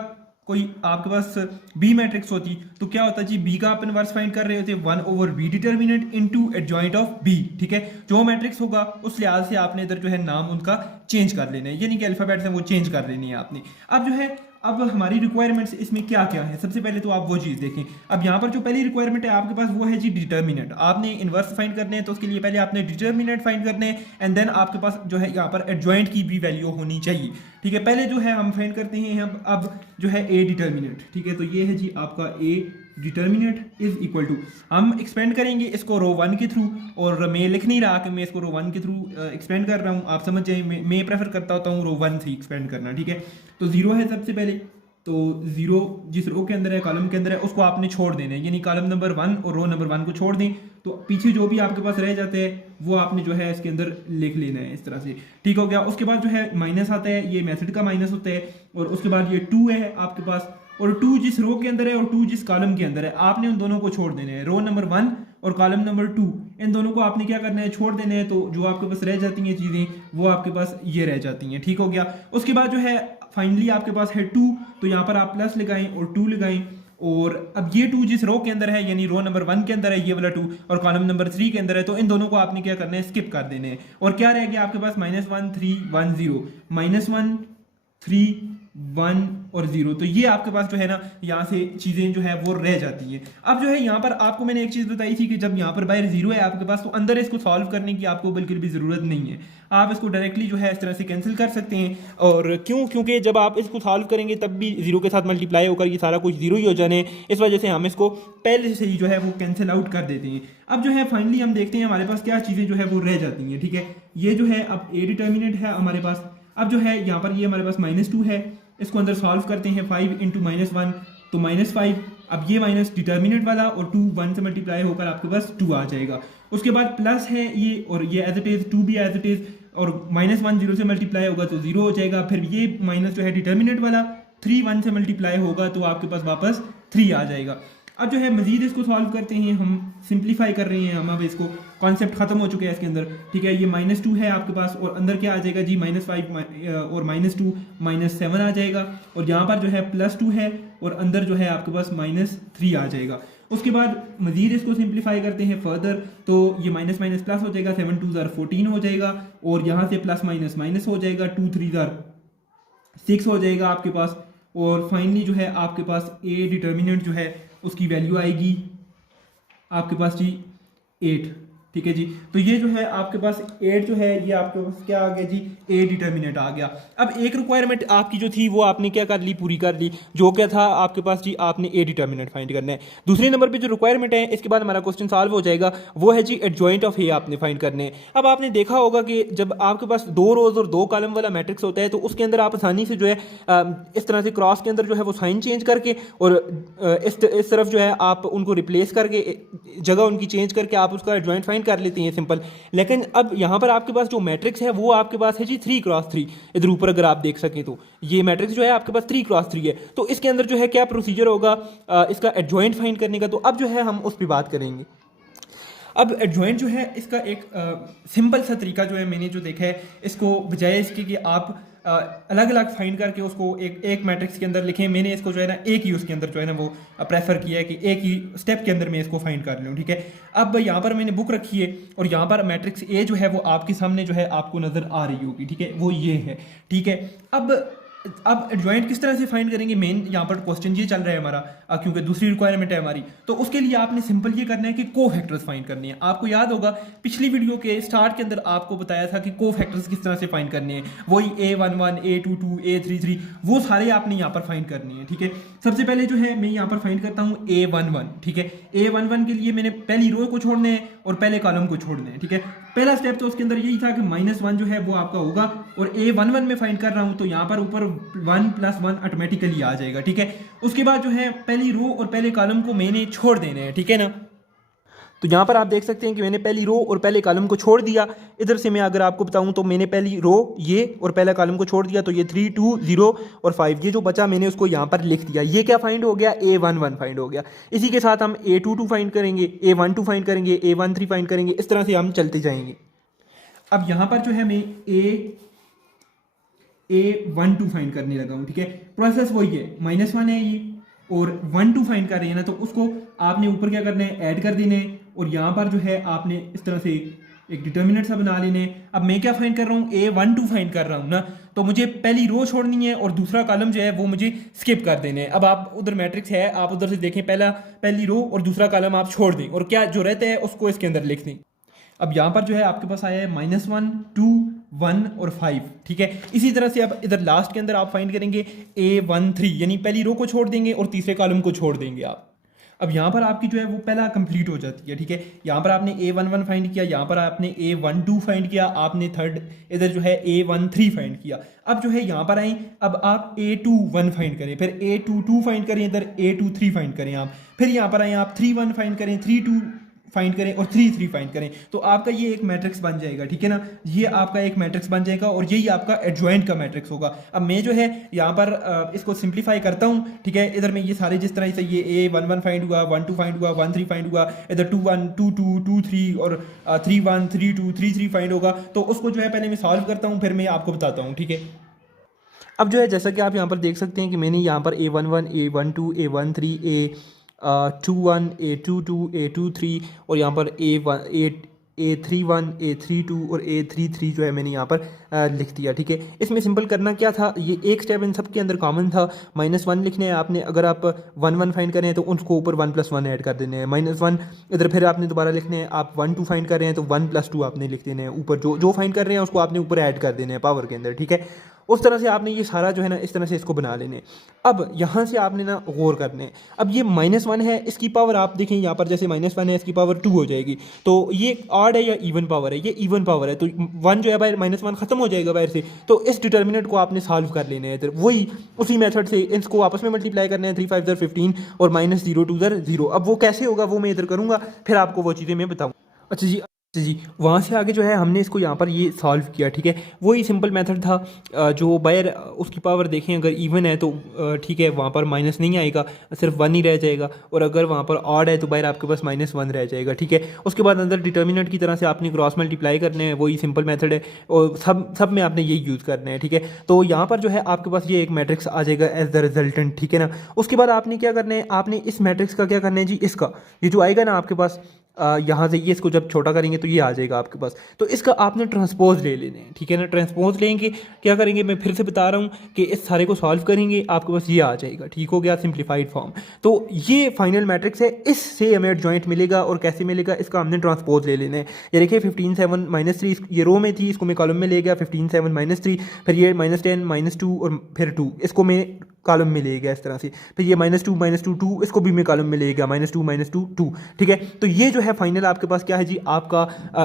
कोई आपके पास बी मैट्रिक्स होती तो क्या होता जी? बी का आप इनवर्स फाइंड कर रहे होते 1/b determinant into adjoint of B, ठीक है। जो मैट्रिक्स होगा उस लिहाज से आपने इधर जो है नाम उनका चेंज कर लेना है, यानी कि अल्फाबेट्स हैं वो चेंज कर लेनी है आपने। अब जो है अब हमारी रिक्वायरमेंट्स इसमें क्या क्या है, सबसे पहले तो आप वो चीज़ देखें। अब यहाँ पर जो पहली रिक्वायरमेंट है आपके पास वो है जी डिटर्मिनेंट। आपने इनवर्स फाइंड करने हैं तो उसके लिए पहले आपने डिटर्मिनेंट फाइंड करने हैं, एंड देन आपके पास जो है यहाँ पर एडजॉइंट की भी वैल्यू होनी चाहिए, ठीक है। पहले जो है हम फाइंड करते हैं अब जो है ए डिटर्मिनेंट, ठीक है। तो ये है जी आपका A determinant is equal to, हम एक्सपेंड करेंगे इसको रो 1 के थ्रू, और मैं लिख नहीं रहा कि मैं इसको रो 1 के थ्रू एक्सपेंड कर रहा हूँ, आप समझ जाए, मैं प्रेफर करता होता हूँ रो 1 से एक्सपेंड करना, ठीक है। तो 0 है सबसे पहले, तो 0 जिस रो के अंदर है, कॉलम के अंदर है, उसको आपने छोड़ देना है, यानी कॉलम नंबर 1 और रो नंबर 1 को छोड़ दें, तो पीछे जो भी आपके पास रह जाते हैं वो आपने जो है इसके अंदर लिख लेना है इस तरह से, ठीक हो गया। उसके बाद जो है माइनस आता है, ये मेथड का माइनस होता है, और उसके बाद ये 2 है आपके पास, और 2 जिस रो के अंदर है और 2 जिस कॉलम के अंदर है, आपने उन दोनों को छोड़ देना है, रो नंबर 1 और कॉलम नंबर 2, इन दोनों को आपने क्या करना है? छोड़ देना है। तो जो आपके पास रह जाती हैं चीज़ें वो आपके पास ये रह जाती हैं, ठीक हो गया। उसके बाद जो है फाइनली आपके पास है 2, तो यहाँ पर आप प्लस लगाएं और 2 लगाएं, और अब ये 2 जिस रो के अंदर है, यानी रो नंबर 1 के अंदर है ये वाला 2, और कॉलम नंबर 3 के अंदर है, तो इन दोनों को आपने क्या करना है? स्किप कर देने हैं, और क्या रह गया आपके पास? -1 3 1 0, -1 3 1 और 0, तो ये आपके पास जो है ना यहाँ से चीज़ें जो है वो रह जाती हैं। अब जो है यहाँ पर आपको मैंने एक चीज़ बताई थी कि जब यहाँ पर बाहर 0 है आपके पास, तो अंदर इसको सॉल्व करने की आपको बिल्कुल भी ज़रूरत नहीं है, आप इसको डायरेक्टली जो है इस तरह से कैंसिल कर सकते हैं। और क्यों? क्योंकि जब आप इसको सॉल्व करेंगे तब भी 0 के साथ मल्टीप्लाई होकर ये सारा कुछ 0 ही हो जाने, इस वजह से हम इसको पहले से ही जो है वो कैंसिल आउट कर देते हैं। अब जो है फाइनली हम देखते हैं हमारे पास क्या चीज़ें जो है वो रह जाती हैं, ठीक है। ये जो है अब ए डिटर्मिनेंट है हमारे पास। अब जो है यहाँ पर ये हमारे पास -2 है, इसको अंदर सॉल्व करते हैं, 5 × -1 तो -5, अब ये माइनस डिटर्मिनेंट वाला, और 2 1 से मल्टीप्लाई होकर आपके पास 2 आ जाएगा। उसके बाद प्लस है ये, और ये एज इट इज़, 2 भी एज इट इज़, और -1 0 से मल्टीप्लाई होगा तो 0 हो जाएगा। फिर ये माइनस जो है डिटर्मिनेंट वाला, 3 1 से मल्टीप्लाई होगा तो आपके पास वापस 3 आ जाएगा। अब जो है मजीद इसको सॉल्व करते हैं, हम सिंप्लीफाई कर रहे हैं, हम अब इसको कॉन्सेप्ट खत्म हो चुके हैं इसके अंदर, ठीक है। ये -2 है आपके पास, और अंदर क्या आ जाएगा जी? -5 और -2 -7 आ जाएगा, और यहाँ पर जो है +2 है, और अंदर जो है आपके पास -3 आ जाएगा। उसके बाद मजीद इसको सिंप्लीफाई करते हैं फर्दर, तो ये माइनस माइनस प्लस हो जाएगा, 7 2 14 हो जाएगा, और यहाँ से प्लस माइनस माइनस हो जाएगा, 2 3 6 हो जाएगा आपके पास। और फाइनली जो है आपके पास ए डिटर्मिनेंट जो है उसकी वैल्यू आएगी आपके पास जी 8, ठीक है जी। तो ये जो है आपके पास 8 जो है ये आपके पास क्या आ गया जी, ए डिटर्मिनेंट आ गया। अब एक रिक्वायरमेंट आपकी जो थी वो आपने क्या कर ली, पूरी कर ली, जो क्या था आपके पास जी, आपने ए डिटर्मिनेंट फाइंड करना है। दूसरे नंबर पे जो रिक्वायरमेंट है, इसके बाद हमारा क्वेश्चन सॉल्व हो जाएगा, वो है जी एडजॉइंट ऑफ ए आपने फाइंड करने हैं। अब आपने देखा होगा कि जब आपके पास 2 रोज और 2 कॉलम वाला मैट्रिक्स होता है तो उसके अंदर आप आसानी से जो है इस तरह से क्रॉस के अंदर जो है वो साइन चेंज करके और इस तरफ जो है आप उनको रिप्लेस करके जगह उनकी चेंज करके आप उसका एडजॉइंट फाइंड कर लेते हैं, सिंपल। लेकिन अब यहाँ पर आपके पास जो मैट्रिक्स है वो आपके पास है जी 3x3। इधर ऊपर अगर आप देख सकें तो ये मैट्रिक्स जो है आपके पास 3x3 है। तो इसके अंदर जो है क्या प्रोसीजर होगा इसका एडजॉइंट फाइंड करने का, तो अब जो है हम उस पर बात करेंगे। अब एडजॉइंट जो है इसका एक सिंपल सा तरीका जो है मैंने जो देखा है, इसको बजाय इसके कि आप अलग अलग फाइंड करके उसको एक मैट्रिक्स के अंदर लिखें, मैंने इसको जो है ना एक ही उसके अंदर जो है ना वो प्रेफर किया है कि एक ही स्टेप के अंदर मैं इसको फाइंड कर लूँ, ठीक है। अब यहाँ पर मैंने बुक रखी है और यहाँ पर मैट्रिक्स ए जो है वो आपके सामने जो है आपको नज़र आ रही होगी, ठीक है, वो ये है, ठीक है। अब एडजॉइंट किस तरह से फाइंड करेंगे, मेन यहाँ पर क्वेश्चन ये चल रहा है हमारा, क्योंकि दूसरी रिक्वायरमेंट है हमारी। तो उसके लिए आपने सिंपल ये करना है कि को फैक्टर्स फाइंड करने हैं। आपको याद होगा पिछली वीडियो के स्टार्ट के अंदर आपको बताया था कि को फैक्टर्स किस तरह से फाइंड करने हैं, वही A11, A22, A33 वो सारे आपने यहाँ पर फाइंड करने हैं, ठीक है। सबसे पहले जो है मैं यहाँ पर फाइंड करता हूँ A11, ठीक है। A11 के लिए मैंने पहली रो को छोड़ने हैं और पहले कॉलम को छोड़ने हैं, ठीक है। पहला स्टेप तो उसके अंदर यही था कि -1 जो है वो आपका होगा, और A11 में फाइंड कर रहा हूँ तो यहाँ पर ऊपर 1 + 1 ऑटोमेटिकली आ जाएगा, ठीक है। उसके बाद जो है पहली रो और पहले कॉलम को मैंने छोड़ देने हैं, ठीक है ना। तो यहाँ पर आप देख सकते हैं कि मैंने पहली रो और पहले कॉलम को छोड़ दिया। इधर से मैं अगर आपको बताऊँ तो मैंने पहली रो ये और पहला कॉलम को छोड़ दिया, तो ये 3, 2, 0 और 5 ये जो बचा मैंने उसको यहाँ पर लिख दिया। ये क्या फाइंड हो गया, A11 फाइंड हो गया। इसी के साथ हम A22 फाइंड करेंगे, A12 फाइंड करेंगे, A13 फाइंड करेंगे, इस तरह से हम चलते जाएंगे। अब यहाँ पर जो है मैं A12 फाइंड करने लगा हूँ, ठीक है। प्रोसेस वही है, -1 है ये और 1, 2 फाइंड कर रहे हैं ना, तो उसको आपने ऊपर क्या करना है, ऐड कर देने हैं, और यहाँ पर जो है आपने इस तरह से एक डिटर्मिनेंट सा बना लेने। अब मैं क्या फाइंड कर रहा हूँ, A12 फाइंड कर रहा हूँ ना, तो मुझे पहली रो छोड़नी है और दूसरा कॉलम जो है वो मुझे स्किप कर देने हैं। अब आप उधर मैट्रिक्स है, आप उधर से देखें, पहली रो और दूसरा कॉलम आप छोड़ दें और क्या जो रहता है उसको इसके अंदर लिख दें। अब यहाँ पर जो है आपके पास आया है -1, 2, 1 और 5, ठीक है। इसी तरह से अब इधर लास्ट के अंदर आप फाइंड करेंगे A13, यानी पहली रो को छोड़ देंगे और तीसरे कॉलम को छोड़ देंगे आप। अब यहाँ पर आपकी जो है वो पहला कंप्लीट हो जाती है, ठीक है। यहाँ पर आपने A11 फाइंड किया, यहाँ पर आपने A12 फाइंड किया, आपने थर्ड इधर जो है A13 फाइंड किया। अब जो है यहाँ पर आए, अब आप A21 फाइंड करें, फिर A22 फाइंड करें, इधर A23 फाइंड करें आप, फिर यहाँ पर आए आप 31 फाइंड करें, 32 फाइंड करें और 33 फाइंड करें, तो आपका ये एक मैट्रिक्स बन जाएगा, ठीक है ना। ये आपका एक मैट्रिक्स बन जाएगा और यही आपका एडजॉइंट का मैट्रिक्स होगा। अब मैं जो है यहाँ पर इसको सिंप्लीफाई करता हूँ, ठीक है। इधर में ये सारे जिस तरह से ये A11 फाइंड हुआ, 1, 2 फाइंड हुआ, 1, 3 फाइंड हुआ, इधर 2, 1, 2, 2, 2, 3 और 3, 1, 3, 2, 3, 3 फाइंड होगा। तो उसको जो है पहले मैं सॉल्व करता हूँ, फिर मैं आपको बताता हूँ, ठीक है। अब जो है जैसा कि आप यहाँ पर देख सकते हैं कि मैंने यहाँ पर A11, A12, A13, A21, A22, A23 और यहाँ पर A31, A32 और A33 जो है मैंने यहाँ पर लिख दिया, ठीक है। इसमें सिंपल करना क्या था, ये एक स्टेप इन सब के अंदर कॉमन था, -1 लिखने हैं आपने। अगर आप 1, 1 फाइंड करें तो उसको ऊपर 1 + 1 ऐड कर देने हैं, -1 इधर फिर आपने दोबारा लिखने हैं। आप 1, 2 फाइंड कर रहे हैं तो 1 + 2 आपने लिख देने हैं, ऊपर जो फाइंड कर रहे हैं उसको आपने ऊपर ऐड कर देने हैं पावर के अंदर, ठीक है। उस तरह से आपने ये सारा जो है ना इस तरह से इसको बना लेने। अब यहाँ से आपने ना गौर करने, अब ये -1 है, इसकी पावर आप देखें यहाँ पर जैसे -1 है, इसकी पावर 2 हो जाएगी, तो ये ऑड है या इवन पावर है, ये इवन पावर है, तो 1 जो है बाहर -1 खत्म हो जाएगा बाहर से। तो इस डिटर्मिनेंट को आपने सॉल्व कर लेने हैं, इधर वही उसी मेथड से इसको आपस में मल्टीप्लाई करने हैं, 3, 5 = 15 और -0, 2 = 0। अब वो कैसे होगा वो मैं इधर करूँगा, फिर आपको वो चीज़ें मैं बताऊँ। अच्छा जी, वहाँ से आगे जो है हमने इसको यहाँ पर ये सॉल्व किया, ठीक है। वही सिंपल मेथड था, जो बाहर उसकी पावर देखें अगर इवन है तो ठीक है, वहाँ पर माइनस नहीं आएगा, सिर्फ 1 ही रह जाएगा, और अगर वहाँ पर ऑड है तो बाहर आपके पास -1 रह जाएगा, ठीक है। उसके बाद अंदर डिटर्मिनेंट की तरह से आपने क्रॉस मल्टीप्लाई करने हैं, वही सिंपल मेथड है, और सब में आपने यही यूज़ करना है, ठीक है। तो यहाँ पर जो है आपके पास ये एक मैट्रिक्स आ जाएगा एज द रिजल्टेंट, ठीक है ना। उसके बाद आपने क्या करना है, आपने इस मैट्रिक्स का क्या करना है जी, इसका ये जो आएगा ना आपके पास यहाँ से ये इसको जब छोटा करेंगे तो ये आ जाएगा आपके पास। तो इसका आपने ट्रांसपोज ले लेने हैं, ठीक है ना। ट्रांसपोज लेंगे, क्या करेंगे मैं फिर से बता रहा हूँ कि इस सारे को सॉल्व करेंगे, आपके पास ये आ जाएगा, ठीक हो गया, सिंप्लीफाइड फॉर्म। तो ये फाइनल मैट्रिक्स है, इससे हमें एडजॉइंट मिलेगा। और कैसे मिलेगा, इसका हमने ट्रांसपोज ले लेना है। ये देखिए 15 7 -3 ये रो में थी, इसको मैं कॉलम में ले गया, 15 7 -3, फिर ये -10 -2 और फिर 2, इसको मैं कॉलम में ले गया इस तरह से, फिर ये -2 2, इसको भी मैं कॉलम में ले गया, -2 2, ठीक है। तो ये जो है फाइनल आपके पास क्या है जी, आपका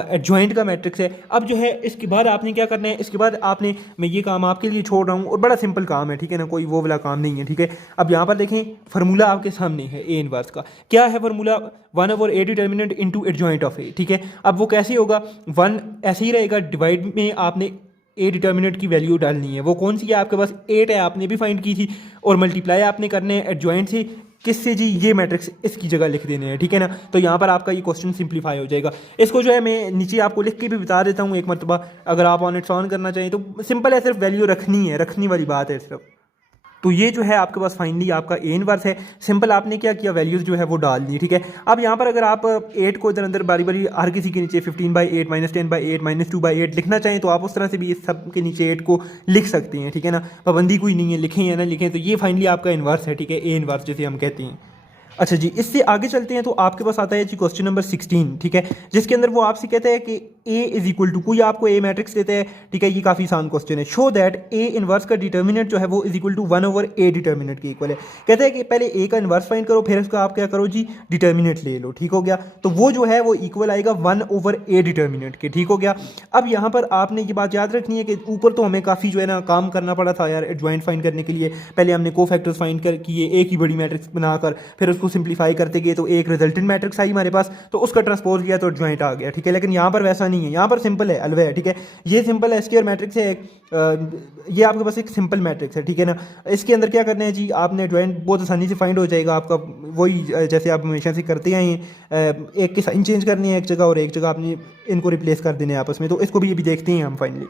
एडजॉइंट का मैट्रिक्स है। अब जो है इसके बाद आपने क्या करना है, इसके बाद आपने, मैं ये काम आपके लिए छोड़ रहा हूँ और बड़ा सिंपल काम है, ठीक है ना, कोई वो वाला काम नहीं है, ठीक है। अब यहाँ पर देखें फार्मूला आपके सामने है ए इनवर्स का। क्या है formula, 1/a determinant into adjoint of A, ठीक है। अब वो कैसे होगा, 1 ऐसे ही रहेगा, डिवाइड में आपने ए डिटर्मिनेंट की वैल्यू डालनी है, वो कौन सी है आपके पास 8 है, आपने भी फाइंड की थी, और मल्टीप्लाई आपने करने हैं एडजॉइंट से, किससे जी, ये मैट्रिक्स इसकी जगह लिख देने हैं, ठीक है ना। तो यहाँ पर आपका ये क्वेश्चन सिंप्लीफाई हो जाएगा। इसको जो है मैं नीचे आपको लिख के भी बता देता हूँ एक मरतबा, अगर आप ऑन इट्स ऑन करना चाहें तो सिंपल है, सिर्फ वैल्यू रखनी है, रखने वाली बात है सिर्फ। तो ये जो है आपके पास फाइनली आपका ए इनवर्स है। सिंपल आपने क्या किया, वैल्यूज़ जो है वो डाल दी, ठीक है। अब यहाँ पर अगर आप 8 को इधर अंदर बारी बारी हर किसी के नीचे 15/8 -10/8 -2/8 लिखना चाहें तो आप उस तरह से भी इस सब के नीचे 8 को लिख सकते हैं, ठीक है ना। पाबंदी कोई नहीं है, लिखें या ना लिखें। तो ये फाइनली आपका इनवर्स है, ठीक है, ए इनवर्स जिसे हम कहते हैं। अच्छा जी, इससे आगे चलते हैं तो आपके पास आता है जी क्वेश्चन नंबर 16, ठीक है, जिसके अंदर वो आपसे कहता है कि ए इज इक्वल टू, कोई आपको ए मैट्रिक्स देता है, ठीक है, ये काफ़ी आसान क्वेश्चन है। शो दैट ए इनवर्स का डिटर्मिनेंट जो है वो is equal to 1/a determinant के इक्वल है। कहता है कि पहले ए का इनवर्स फाइंड करो, फिर उसका आप क्या करो जी, डिटर्मिनेंट ले लो, ठीक हो गया। तो वो जो है वो इक्वल आएगा 1/a डिटर्मिनेंट के, ठीक हो गया। अब यहाँ पर आपने ये बात याद रखनी है कि ऊपर तो हमें काफ़ी जो है ना काम करना पड़ा था यार एडजॉइंट फाइंड करने के लिए। पहले हमने को फैक्टर्स फाइंड कर किए, एक ही बड़ी मैट्रिक्स बनाकर, फिर उसको सिंप्लीफाई करते गए तो एक रिजल्टेंट मैट्रिक्स आई हमारे पास, तो उसका ट्रांसपोज किया तो एडजॉइंट आ गया, ठीक है। लेकिन यहाँ पर वैसा नहीं है, यहाँ पर सिंपल है, अलवे है, ठीक है। ये सिंपल है, स्क्वायर मैट्रिक्स है एक, ये आपके पास एक सिंपल मैट्रिक्स है, ठीक है ना। इसके अंदर क्या करना है जी, आपने एडजॉइंट बहुत आसानी से फाइंड हो जाएगा आपका, वही जैसे आप हमेशा से करते आए हैं, एक के साइन चेंज करनी है एक जगह और एक जगह आपने इनको रिप्लेस कर देने हैं आपस में। तो इसको भी अभी देखते हैं हम फाइनली।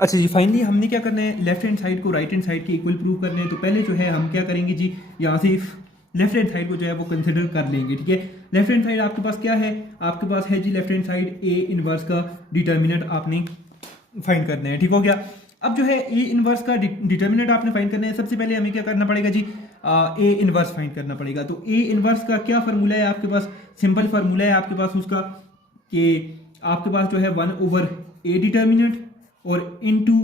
अच्छा जी, फाइनली हमने क्या करना है, लेफ्ट हैंड साइड को राइट हैंड साइड के इक्वल प्रूव करने हैं। तो पहले जो है हम क्या करेंगे जी, यहाँ से लेफ्ट हैंड साइड को जो है वो कंसिडर कर लेंगे, ठीक है। लेफ्ट हैंड साइड आपके पास क्या है, आपके पास है जी left hand side A inverse का डिटर्मिनेंट आपने फाइंड करना है, ठीक हो गया। अब जो है ए इनवर्स का डिटर्मिनेंट आपने फाइंड करना है। सबसे पहले हमें क्या करना पड़ेगा जी, ए इनवर्स फाइंड करना पड़ेगा। तो ए इनवर्स का क्या फार्मूला है आपके पास, सिंपल फार्मूला है आपके पास उसका, कि आपके पास जो है 1/a डिटर्मिनेंट और into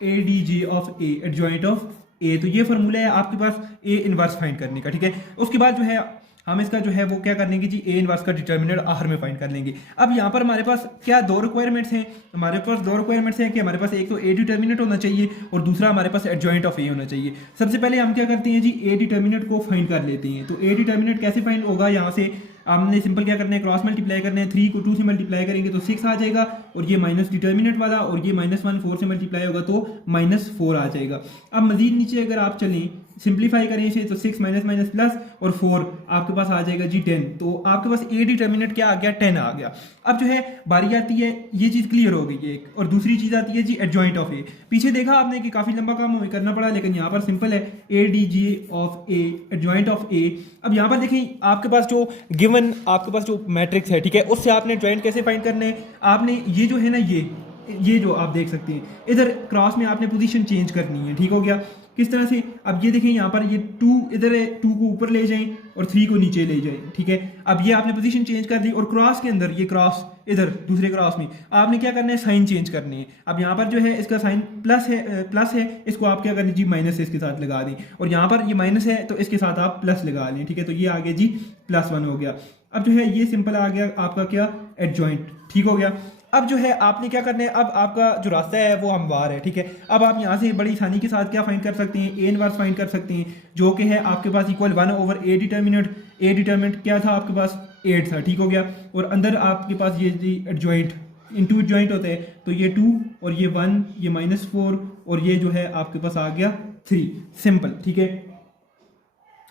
ADJ of A, adjoint of A. तो ये फार्मूला है आपके पास ए इनवर्स फाइंड करने का, ठीक है। उसके बाद जो है हम इसका जो है वो क्या कर लेंगे जी, ए इनवर्स का डिटर्मिनेंट आखिर में फाइंड कर लेंगे। अब यहाँ पर हमारे पास क्या दो रिक्वायरमेंट्स हैं, हमारे पास दो रिक्वायरमेंट्स हैं कि हमारे पास एक तो ए डिटर्मिनेंट होना चाहिए और दूसरा हमारे पास एडजॉइंट ऑफ ए होना चाहिए। सबसे पहले हम क्या करते हैं जी, ए डिटर्मिनेंट को फाइंड कर लेते हैं। तो ए डिटर्मिनेंट कैसे फाइंड होगा, यहाँ से हमने सिंपल क्या करना है, क्रॉस मल्टीप्लाई करना है, 3 को 2 से मल्टीप्लाई करेंगे तो 6 आ जाएगा, और ये माइनस डिटर्मिनेंट वाला, और ये -1 4 से मल्टीप्लाई होगा तो -4 आ जाएगा। अब मजीद नीचे अगर आप चलें, सिंप्लीफाई करें इसे, तो 6 माइनस प्लस और 4 आपके पास आ जाएगा जी 10। तो आपके पास ए डिटर्मिनेंट क्या आ गया, 10 आ गया। अब जो है बारी आती है, ये चीज़ क्लियर हो गई है एक, और दूसरी चीज़ आती है जी एडजॉइंट ऑफ ए। पीछे देखा आपने कि काफ़ी लंबा काम हमें करना पड़ा, लेकिन यहाँ पर सिंपल है, ADJ of A, adjoint of A. अब यहाँ पर देखें आपके पास जो गिवन आपके पास जो मैट्रिक्स है, ठीक है, उससे आपने एडजॉइंट कैसे फाइंड करना है, आपने ये जो है ना, ये जो आप देख सकते हैं इधर क्रॉस में आपने पोजीशन चेंज करनी है, ठीक हो गया। किस तरह से, अब ये देखें यहाँ पर ये 2 इधर है, 2 को ऊपर ले जाएं और 3 को नीचे ले जाएं, ठीक है। अब ये आपने पोजीशन चेंज कर दी, और क्रॉस के अंदर ये क्रॉस इधर दूसरे क्रॉस में आपने क्या करना है, साइन चेंज करने हैं। अब यहाँ पर जो है इसका साइन प्लस है, इसको आप क्या करनी जी, माइनस से इसके साथ लगा दें, और यहाँ पर ये माइनस है तो इसके साथ आप प्लस लगा लें, ठीक है। तो ये आ गया जी +1 हो गया। अब जो है ये सिंपल आ गया आपका क्या, एडजॉइंट, ठीक हो गया। अब जो है आपने क्या करना है, अब आपका जो रास्ता है वो हमवार है, ठीक है। अब आप यहाँ से बड़ी आसानी के साथ क्या फाइंड कर सकते हैं, ए इनवर्स फाइंड कर सकते हैं, जो कि है आपके पास equal 1/a determinant. A determinant क्या था आपके पास, 8 था, ठीक हो गया। और अंदर आपके पास ये जी एडजॉइंट, इनटू एडजॉइंट होता है, तो ये 2 और ये 1, ये -4 और ये जो है आपके पास आ गया 3, सिंपल, ठीक है।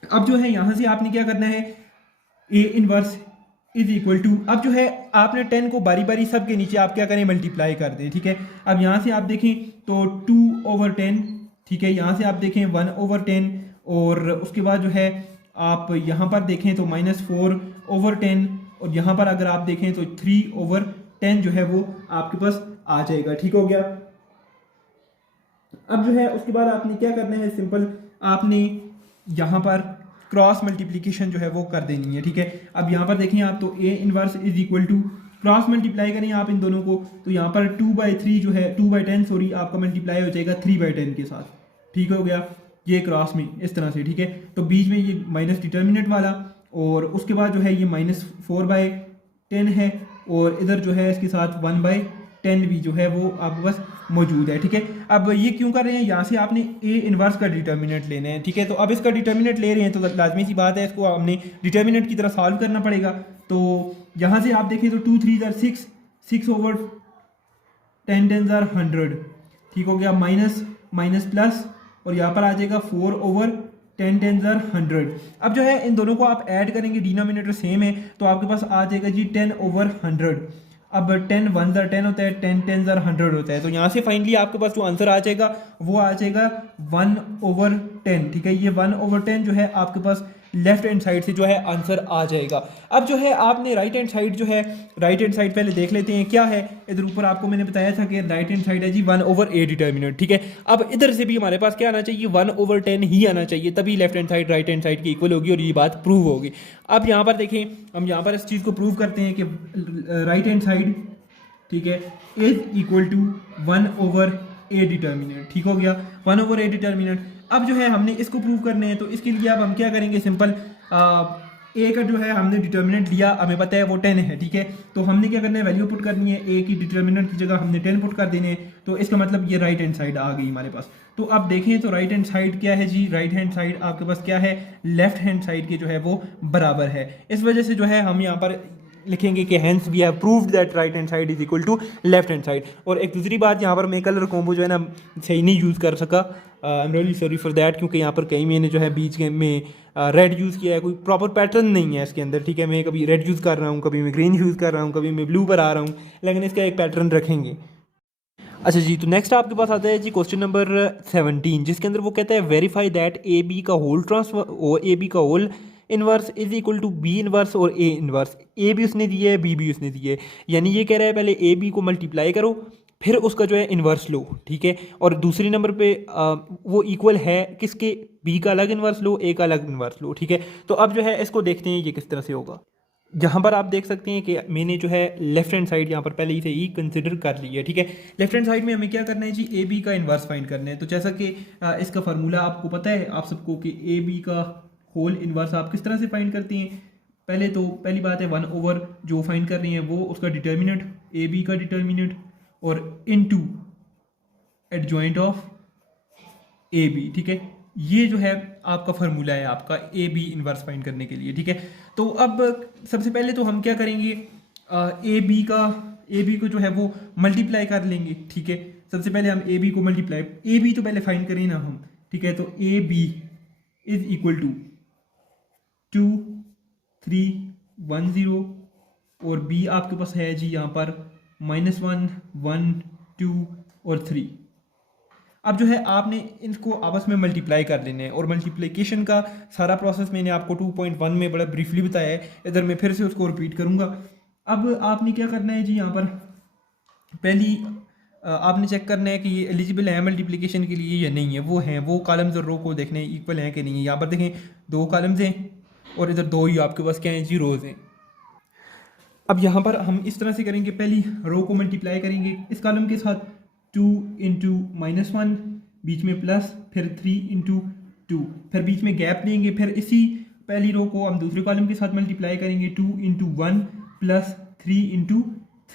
अब जो है यहाँ से आपने क्या करना है, A inverse is equal to, अब जो है आपने 10 को बारी बारी सब के नीचे आप क्या करें, मल्टीप्लाई कर दें, ठीक है। अब यहाँ से आप देखें तो 2/10, ठीक है। यहाँ से आप देखें 1/10, और उसके बाद जो है आप यहाँ पर देखें तो -4/10 और यहाँ पर अगर आप देखें तो 3/10 जो है वो आपके पास आ जाएगा। ठीक हो गया। अब जो है उसके बाद आपने क्या करना है, सिंपल आपने यहाँ पर क्रॉस मल्टीप्लिकेशन जो है वो कर देनी है। ठीक है, अब यहाँ पर देखें आप तो A inverse is equal to cross multiply करें आप इन दोनों को, तो यहाँ पर 2/3 जो है 2/10 सॉरी आपका मल्टीप्लाई हो जाएगा 3/10 के साथ। ठीक हो गया, ये क्रॉस में इस तरह से। ठीक है, तो बीच में ये माइनस डिटर्मिनेंट वाला, और उसके बाद जो है ये -4/10 है, और इधर जो है इसके साथ 1/10 भी जो है वो आपके पास मौजूद है। ठीक है, अब ये क्यों कर रहे हैं, यहाँ से आपने A इनवर्स का डिटर्मिनेंट लेना है। ठीक है, तो अब इसका डिटर्मिनेंट ले रहे हैं तो लाजमी सी बात है इसको हमने डिटर्मिनेंट की तरह सॉल्व करना पड़ेगा। तो यहाँ से आप देखें तो 2 3 6, 6/10 10 100। ठीक हो गया, माइनस माइनस प्लस, और यहाँ पर आ जाएगा 4/10 10 100। अब जो है इन दोनों को आप ऐड करेंगे, डिनोमिनेटर सेम है, तो आपके पास आ जाएगा जी 10/100। अब 10 1 10 होता है, 10 10 100 होता है, तो यहाँ से फाइनली आपके पास जो आंसर आ जाएगा वो आ जाएगा 1/10। ठीक है, ये 1/10 जो है आपके पास लेफ्ट हैंड साइड से जो है आंसर आ जाएगा। अब जो है आपने राइट हैंड साइड जो है, राइट हैंड साइड पहले देख लेते हैं क्या है। इधर ऊपर आपको मैंने बताया था कि राइट हैंड साइड है जी 1/A डिटर्मिनेंट। ठीक है, अब इधर से भी हमारे पास क्या आना चाहिए, 1/10 ही आना चाहिए, तभी left hand side right hand side की इक्वल होगी और ये बात प्रूव होगी। अब यहाँ पर देखें, हम यहाँ पर इस चीज़ को प्रूव करते हैं कि राइट हैंड साइड, ठीक है, is equal to 1/A determinant. ठीक हो गया, 1/A डिटर्मिनेंट। अब जो है हमने इसको प्रूव करने हैं, तो इसके लिए अब हम क्या करेंगे, सिंपल A का जो है हमने डिटर्मिनेंट लिया, हमें पता है वो 10 है। ठीक है, तो हमने क्या करना है, वैल्यू पुट करनी है, A की डिटर्मिनेंट की जगह हमने 10 पुट कर देने हैं, तो इसका मतलब ये राइट हैंड साइड आ गई हमारे पास। तो अब देखें तो राइट हैंड साइड क्या है जी, राइट हैंड साइड आपके पास क्या है, लेफ्ट हैंड साइड के जो है वो बराबर है। इस वजह से जो है हम यहाँ पर लिखेंगे कि hence we have proved that right hand side is equal to left hand side. और एक दूसरी बात, यहाँ पर मैं कलर कॉम्बो जो है ना सही नहीं यूज़ कर सका, I am really sorry for that, क्योंकि यहाँ पर कहीं मैंने जो है बीच में रेड यूज़ किया है, कोई प्रॉपर पैटर्न नहीं है इसके अंदर। ठीक है, मैं कभी रेड यूज़ कर रहा हूँ, कभी मैं ग्रीन यूज़ कर रहा हूँ, कभी मैं ब्लू पर आ रहा हूँ, लेकिन इसका एक पैटर्न रखेंगे। अच्छा जी, तो नेक्स्ट आपके पास आता है जी क्वेश्चन नंबर 17, जिसके अंदर वो कहता है वेरीफाई दैट ए बी का होल ट्रांसफर, ए बी का whole inverse is equal to B inverse और ए इनवर्स। ए भी उसने दिया है, बी भी उसने दिया है, यानी ये कह रहा है पहले ए बी को मल्टीप्लाई करो, फिर उसका जो है इन्वर्स लो। ठीक है, और दूसरी नंबर पे वो इक्वल है किसके, बी का अलग इन्वर्स लो, ए का अलग इन्वर्स लो। ठीक है, तो अब जो है इसको देखते हैं ये किस तरह से होगा। जहाँ पर आप देख सकते हैं कि मैंने जो है लेफ्ट हैंड साइड यहाँ पर पहले ही से ही कंसिडर कर ली है। ठीक है, लेफ्ट हैंड साइड में हमें क्या करना है जी, ए बी का इन्वर्स फाइंड करना है। तो जैसा कि इसका फार्मूला आपको पता है आप सबको कि ए बी का होल इन्वर्स आप किस तरह से फाइंड करते हैं। पहले तो पहली बात है 1/, जो फाइंड कर रही हैं वो उसका डिटर्मिनेंट, ए बी का डिटर्मिनेंट, और into adjoint of A B. ठीक है, ये जो है आपका फार्मूला है आपका ए बी इन्वर्स फाइंड करने के लिए। ठीक है, तो अब सबसे पहले तो हम क्या करेंगे, ए बी को जो है वो मल्टीप्लाई कर लेंगे। ठीक है, सबसे पहले हम ए बी को मल्टीप्लाई, ए बी तो पहले फाइंड करें ना हम। ठीक है, तो A B is equal to 2 3 1 0, और बी आपके पास है जी यहाँ पर -1 1 2 और 3। अब जो है आपने इनको आपस में मल्टीप्लाई कर लेने हैं, और मल्टीप्लिकेशन का सारा प्रोसेस मैंने आपको 2.1 में बड़ा ब्रीफली बताया है, इधर मैं फिर से उसको रिपीट करूँगा। अब आपने क्या करना है जी, यहाँ पर पहली आपने चेक करना है कि ये एलिजिबल है मल्टीप्लिकेशन के लिए या नहीं है। वो हैं, वो कॉलम्स और रो को देखने इक्वल हैं कि नहीं है। यहाँ पर देखें 2 कॉलम्स हैं और इधर 2 ही आपके पास क्या हैं जी, रोज़ हैं। अब यहाँ पर हम इस तरह से करेंगे, पहली रो को मल्टीप्लाई करेंगे इस कॉलम के साथ, 2 इंटू -1, बीच में प्लस, फिर 3 इंटू 2, फिर बीच में गैप लेंगे, फिर इसी पहली रो को हम दूसरे कॉलम के साथ मल्टीप्लाई करेंगे, 2 इंटू 1 प्लस 3 इंटू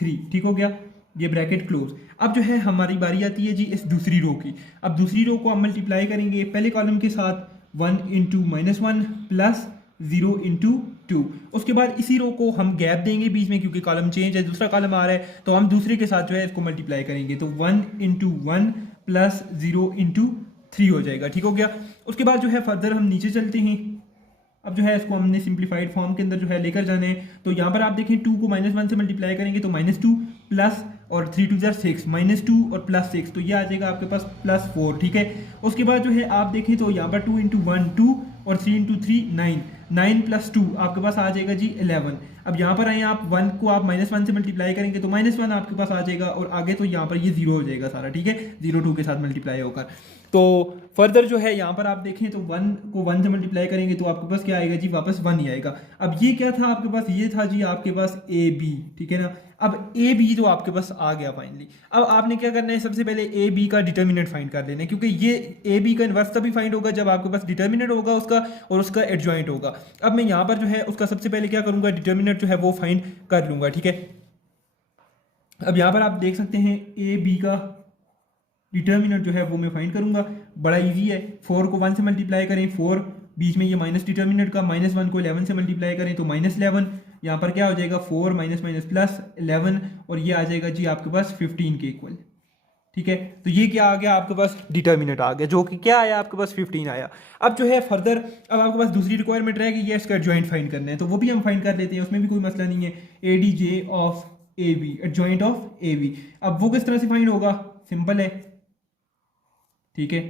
3। ठीक हो गया, ये ब्रैकेट क्लोज। अब जो है हमारी बारी आती है जी इस दूसरी रो की। अब दूसरी रो को हम मल्टीप्लाई करेंगे पहले कॉलम के साथ, 1 इंटू -1 प्लस 0 इंटू 2। उसके बाद इसी रो को हम गैप देंगे बीच में, क्योंकि कॉलम चेंज है, दूसरा कॉलम आ रहा है, तो हम दूसरे के साथ जो है इसको मल्टीप्लाई करेंगे, तो 1 इंटू 1 प्लस 0 इंटू 3 हो जाएगा। ठीक हो गया, उसके बाद जो है फर्दर हम नीचे चलते हैं। अब जो है इसको हमने सिंप्लीफाइड फॉर्म के अंदर जो है लेकर जाना है, तो यहाँ पर आप देखें 2 को -1 से मल्टीप्लाई करेंगे तो -2 प्लस, और 3 2 6, -2 और प्लस 6, तो ये आ जाएगा आपके पास +4। ठीक है, उसके बाद जो है आप देखें तो यहाँ पर 2 इंटू 1 2 और 3 इंटू 3 9, 9 + 2 आपके पास आ जाएगा जी 11। अब यहाँ पर आए आप 1 को आप -1 से मल्टीप्लाई करेंगे तो -1 आपके पास आ जाएगा, और आगे तो यहाँ पर ये 0 हो जाएगा सारा, ठीक है, 0 2 के साथ मल्टीप्लाई होकर। तो फर्दर जो है यहाँ पर आप देखें तो 1 को 1 से मल्टीप्लाई करेंगे तो आपके पास क्या आएगा जी, वापस 1 ही आएगा। अब ये क्या था आपके पास, ये था जी आपके पास ए बी, ठीक है ना। अब ए बी तो आपके पास आ गया फाइनली। अब आपने क्या करना है, सबसे पहले ए बी का डिटर्मिनेंट फाइंड कर लेना है, क्योंकि ये ए बी का इन्वर्स तभी फाइंड होगा जब आपके पास डिटर्मिनेंट होगा उसका और उसका एडजॉइंट होगा। अब मैं यहाँ पर जो है उसका सबसे पहले क्या करूँगा, डिटर्मिनेंट जो है वो फाइंड कर लूँगा, ठीक है। अब यहाँ पर आप देख सकते हैं ए बी का डिटर्मिनेंट जो है वो मैं फाइंड करूंगा, बड़ा इजी है। 4 को 1 से मल्टीप्लाई करें, 4 बीच में ये माइनस डिटर्मिनेंट का, -1 को 11 से मल्टीप्लाई करें तो -11, यहाँ पर क्या हो जाएगा 4 माइनस माइनस प्लस 11, और ये आ जाएगा जी आपके पास 15 के इक्वल, ठीक है। तो ये क्या आ गया आपके पास, डिटर्मिनेंट आ गया, जो कि क्या आया आपके पास 15 आया। अब जो है फर्दर अब आपके पास दूसरी रिक्वायरमेंट रहेगी, ये इसका एडजॉइंट फाइंड करना है, तो वो भी हम फाइंड कर लेते हैं, उसमें भी कोई मसला नहीं है। ADJ of AB, adjoint of AB। अब वो किस तरह से फाइंड होगा, सिंपल है, ठीक है।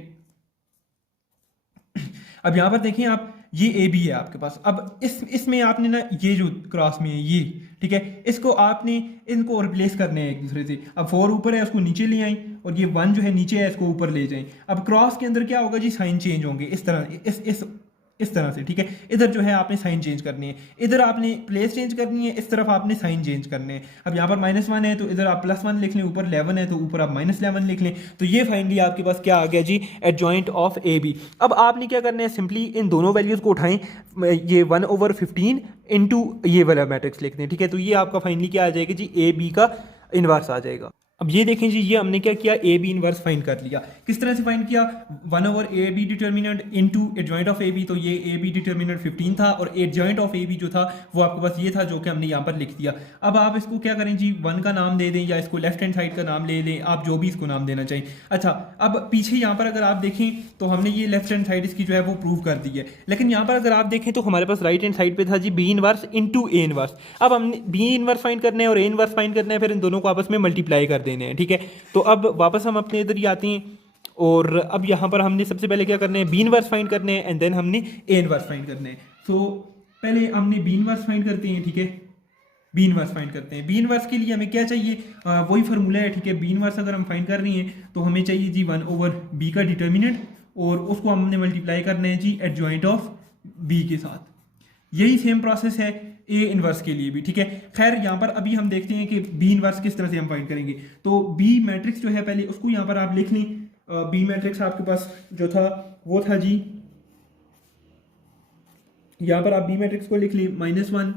अब यहां पर देखें आप, ये ए बी है आपके पास। अब इसमें आपने ना ये जो क्रॉस में है ये, ठीक है, इसको आपने इनको रिप्लेस करने हैं एक दूसरे से। अब 4 ऊपर है उसको नीचे ले आए, और ये 1 जो है नीचे है इसको ऊपर ले जाएं। अब क्रॉस के अंदर क्या होगा जी, साइन चेंज होंगे इस तरह, इस तरह से, ठीक है। इधर जो है आपने साइन चेंज करनी है, इधर आपने प्लेस चेंज करनी है, इस तरफ आपने साइन चेंज करने हैं। अब यहाँ पर -1 है तो इधर आप +1 लिख लें, ऊपर 11 है तो ऊपर आप -11 लिख लें। तो ये फाइनली आपके पास क्या आ गया जी, एडजॉइंट ऑफ ए बी। अब आपने क्या करना है, सिंपली इन दोनों वैल्यूज को उठाएं, ये 1/15 इंटू ये वाला मैट्रिक्स लिख दें, ठीक है। तो ये आपका फाइनली क्या आ जाएगा जी, ए बी का इनवर्स आ जाएगा। अब ये देखें जी, ये हमने क्या किया, ए बी इनवर्स फाइंड कर लिया। किस तरह से फाइंड किया, 1/AB determinant into adjoint of A B. तो ये ए बी डिटर्मिनेंट 15 था, और एडजॉइंट ऑफ ए बी जो था वो आपके पास ये था, जो कि हमने यहाँ पर लिख दिया। अब आप इसको क्या करें जी, 1 का नाम दे दें, या इसको लेफ्ट हैंड साइड का नाम ले लें, आप जो भी इसको नाम देना चाहिए। अच्छा, अब पीछे यहाँ पर अगर आप देखें तो हमने ये लेफ्ट हैंड साइड इसकी जो है वो प्रूव कर दी है, लेकिन यहाँ पर अगर आप देखें तो हमारे पास राइट हैंड साइड पे था जी B inverse into A inverse. अब हमने बी इनवर्स फाइंड करना है और ए इनवर्स फाइंड करना है, फिर इन दोनों को आपस में मल्टीप्लाई कर देने हैं, ठीक है। तो अब वापस हम अपने इधर ही आते हैं, और अब यहाँ पर हमने सबसे पहले क्या करना है, बी इनवर्स फाइंड करने हैं, एंड देन हमने ए इनवर्स फाइंड करने हैं। तो पहले हमने बी इनवर्स फाइंड करते हैं, ठीक है, बी इनवर्स फाइंड करते हैं। बी इनवर्स के लिए हमें क्या चाहिए, वही फार्मूला है, ठीक है। बी इनवर्स अगर हम फाइंड कर रहे हैं तो हमें चाहिए जी 1/b का डिटर्मिनेंट, और उसको हमने मल्टीप्लाई करना है जी एडजॉइंट ऑफ b के साथ। यही सेम प्रोसेस है ए इनवर्स के लिए भी, ठीक है। खैर यहाँ पर अभी हम देखते हैं कि बी इनवर्स किस तरह से हम फाइंड करेंगे। तो बी मैट्रिक्स जो है पहले उसको यहाँ पर आप लिख लें। बी मैट्रिक्स आपके पास जो था वो था जी, यहाँ पर आप बी मैट्रिक्स को लिख लें, -1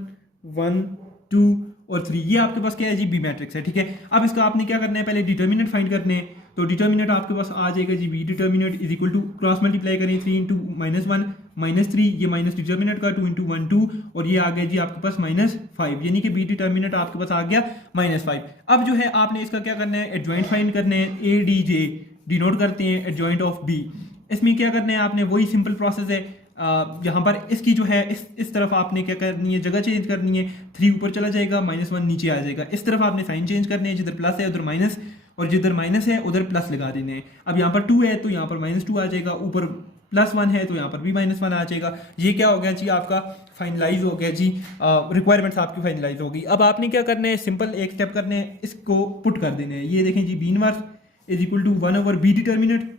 1 2 और 3, ये आपके पास क्या है जी, बी मैट्रिक्स है, ठीक है। अब इसका आपने क्या करना है, पहले डिटर्मिनेंट फाइंड करने हैं। तो डिटर्मिनेंट आपके पास आ जाएगा जी, B determinant is equal to, cross multiply करें, 3 इंटू -1 -3, ये माइनस डिटर्मिनेंट का 2 इंटू 1 2, और ये आ गया जी आपके पास -5, यानी कि बी डिटर्मिनेंट आपके पास आ गया -5। अब जो है आपने इसका क्या करना है, एडजॉइंट फाइंड करने हैं। ADJ डिनोट करते हैं एडजॉइंट ऑफ बी। इसमें क्या करना है आपने, वही सिंपल प्रोसेस है। यहाँ पर इसकी जो है इस तरफ आपने क्या करनी है, जगह चेंज करनी है। 3 ऊपर चला जाएगा, -1 नीचे आ जाएगा। इस तरफ आपने साइन चेंज करने हैं, जिधर प्लस है उधर माइनस, और जिधर माइनस है उधर प्लस लगा देने हैं। अब यहाँ पर 2 है तो यहाँ पर -2 आ जाएगा, ऊपर +1 है तो यहाँ पर भी -1 आ जाएगा। ये क्या हो गया जी, आपका फाइनलाइज हो गया जी, रिक्वायरमेंट्स आपकी फाइनलाइज हो गई। अब आपने क्या करना है, सिंपल एक स्टेप करने हैं, इसको पुट कर देने हैं। ये देखें जी, B inverse is equal to 1/b determinant.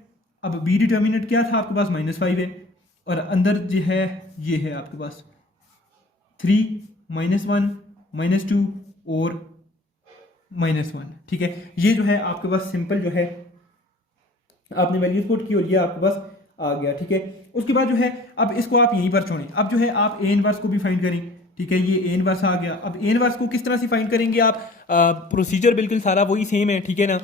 अब बी डिटर्मिनेंट क्या था आपके पास, -5 है, और अंदर जो है ये है आपके पास 3 -1 -2 और -1, ठीक है। ये जो है आपके पास सिंपल जो है आपने वैल्यूज पुट की, और ये आपके पास आ गया, ठीक है। उसके बाद जो है अब इसको आप यहीं पर छोड़ें। अब जो है आप ए इनवर्स को भी फाइंड करें, ठीक है। ये ए इनवर्स आ गया। अब ए इनवर्स को किस तरह से फाइंड करेंगे आप, प्रोसीजर बिल्कुल सारा वही सेम है, ठीक है ना।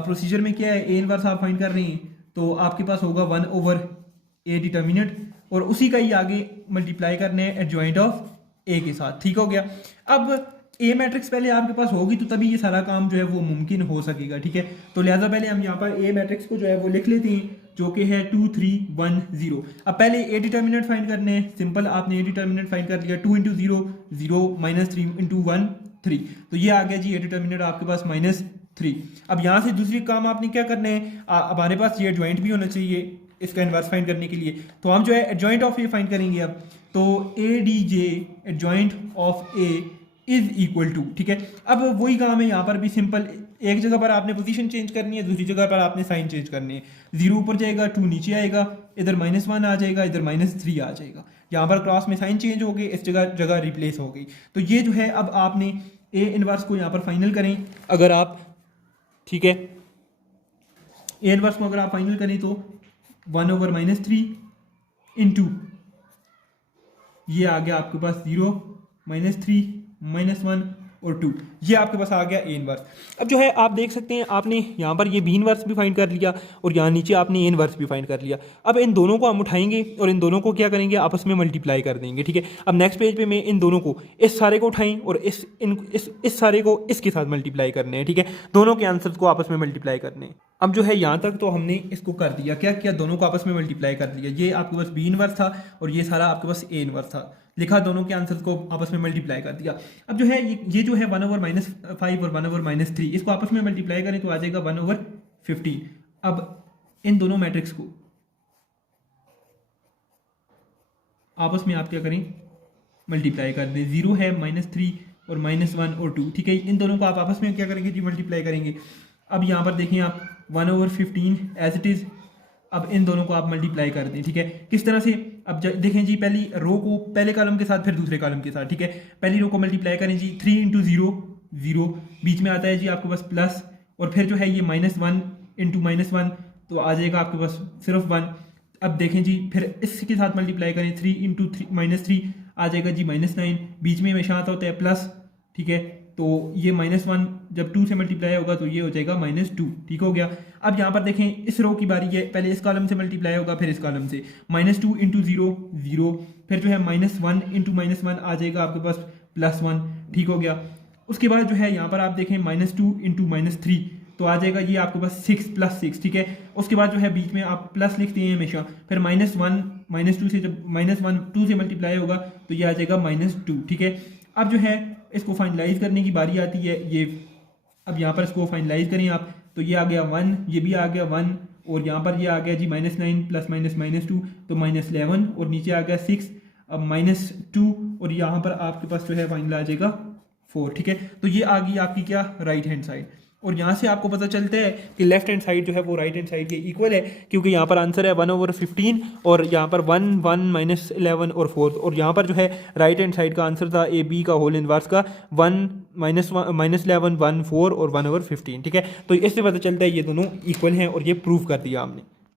प्रोसीजर में क्या है, ए इनवर्स आप फाइंड कर रहे हैं तो आपके पास होगा 1/a डिटर्मिनेंट, और उसी का ही आगे मल्टीप्लाई करने हैं एडजॉइंट ऑफ ए के साथ, ठीक हो गया। अब ए मैट्रिक्स पहले आपके पास होगी तो तभी ये सारा काम जो है वो मुमकिन हो सकेगा, ठीक है। तो लिहाजा पहले हम यहाँ पर ए मैट्रिक्स को जो है वो लिख लेते हैं, जो कि है 2 3 1 0। अब पहले ए डिटर्मिनेंट फाइंड करने हैं, सिंपल आपने ए डिटर्मिनेंट फाइंड कर लिया। 2 इंटू 0 0 -3 इंटू 1 3, तो ये आ गया जी ए डिटर्मिनेंट आपके पास -3। अब यहाँ से दूसरी काम आपने क्या करना है, हमारे पास ये एडजॉइंट भी होना चाहिए इसका इन्वर्स फाइंड करने के लिए। तो हम जो है एडजॉइंट ऑफ ए फाइंड करेंगे अब। तो A D J adjoint of A is equal to, ठीक है। अब वही काम है यहाँ पर भी सिंपल, एक जगह पर आपने पोजीशन चेंज करनी है, दूसरी जगह पर आपने साइन चेंज करनी है। 0 ऊपर जाएगा, 2 नीचे आएगा, इधर -1 आ जाएगा, इधर -3 आ जाएगा। यहाँ पर क्रॉस में साइन चेंज हो गई, इस जगह जगह रिप्लेस हो गई। तो ये जो है अब आपने ए इनवर्स को यहाँ पर फाइनल करें अगर आप, ठीक है, ए इनवर्स को अगर आप फाइनल करें तो 1/-3 इंटू ये आ गया आपके पास 0, -3, -1 और 2, ये आपके पास आ गया ए इनवर्स। अब जो है आप देख सकते हैं आपने यहाँ पर ये बी इनवर्स भी फाइंड कर लिया और यहाँ नीचे आपने ए इनवर्स भी फाइंड कर लिया। अब इन दोनों को हम उठाएंगे और इन दोनों को क्या करेंगे, आपस में मल्टीप्लाई कर देंगे, ठीक है। अब नेक्स्ट पेज पे मैं इन दोनों को, इस सारे को उठाएं और इस सारे को इसके साथ मल्टीप्लाई करने हैं, ठीक है। दोनों के आंसर्स को आपस में मल्टीप्लाई करने हैं। अब जो है यहाँ तक तो हमने इसको कर दिया, क्या किया, दोनों को आपस में मल्टीप्लाई कर दिया। ये आपके पास बी इनवर्स था और ये सारा आपके पास ए इनवर्स था, लिखा, दोनों के आंसर्स को आपस में मल्टीप्लाई कर दिया। अब जो है ये जो है 1/-5 और 1/-3, इसको आपस में मल्टीप्लाई करें तो आ जाएगा 1/15। अब इन दोनों मैट्रिक्स को आपस में आप क्या करें, मल्टीप्लाई कर दें। 0 है, -3 और -1 और 2, ठीक है। इन दोनों को आप आपस में क्या करेंगे जी, मल्टीप्लाई करेंगे। अब यहाँ पर देखें आप 1/15 एज इट इज़, अब इन दोनों को आप मल्टीप्लाई कर दें, ठीक है। किस तरह से, अब देखें जी, पहली रो को पहले कॉलम के साथ फिर दूसरे कॉलम के साथ, ठीक है। पहली रो को मल्टीप्लाई करें जी, 3 × 0 0, बीच में आता है जी आपके पास प्लस, और फिर जो है ये -1 × -1 तो आ जाएगा आपके पास सिर्फ 1। अब देखें जी, फिर इसके साथ मल्टीप्लाई करें, 3 × -3 आ जाएगा जी -9, बीच में हमेशा आता होता है प्लस, ठीक है। तो ये -1 जब 2 से मल्टीप्लाई होगा तो ये हो जाएगा -2, ठीक हो गया। अब यहाँ पर देखें इस रो की बारी है, पहले इस कॉलम से मल्टीप्लाई होगा फिर इस कॉलम से, -2 × 0 0, फिर जो है -1 × -1 आ जाएगा आपके पास +1, ठीक हो गया। उसके बाद जो है यहाँ पर आप देखें -2 × -3 तो आ जाएगा ये आपके पास 6 + 6, ठीक है। उसके बाद जो है बीच में आप प्लस लिखते हैं हमेशा, फिर -1 -2 से जब -1 2 से मल्टीप्लाई होगा तो ये आ जाएगा -2, ठीक है। अब जो है इसको फाइनलाइज करने की बारी आती है, ये अब यहाँ पर इसको फाइनलाइज करें आप, तो ये आ गया 1, ये भी आ गया 1, और यहाँ पर ये आ गया जी -9 + -2 तो -11, और नीचे आ गया 6, अब -2, और यहाँ पर आपके पास जो है फाइनल आ जाएगा 4, ठीक है। तो ये आ गई आपकी क्या, राइट हैंड साइड। और यहाँ से आपको पता चलता है कि लेफ्ट हैंड साइड जो है वो राइट हैंड साइड के इक्वल है, क्योंकि यहाँ पर आंसर है 1/15 और यहाँ पर 1 1 -11 और 4, और यहाँ पर जो है राइट हैंड साइड का आंसर था ए बी का होल इनवर्स का 1 -11 1 4 और 1/15, ठीक है। तो इससे पता चलता है ये दोनों इक्वल हैं और ये प्रूव कर दिया हमने।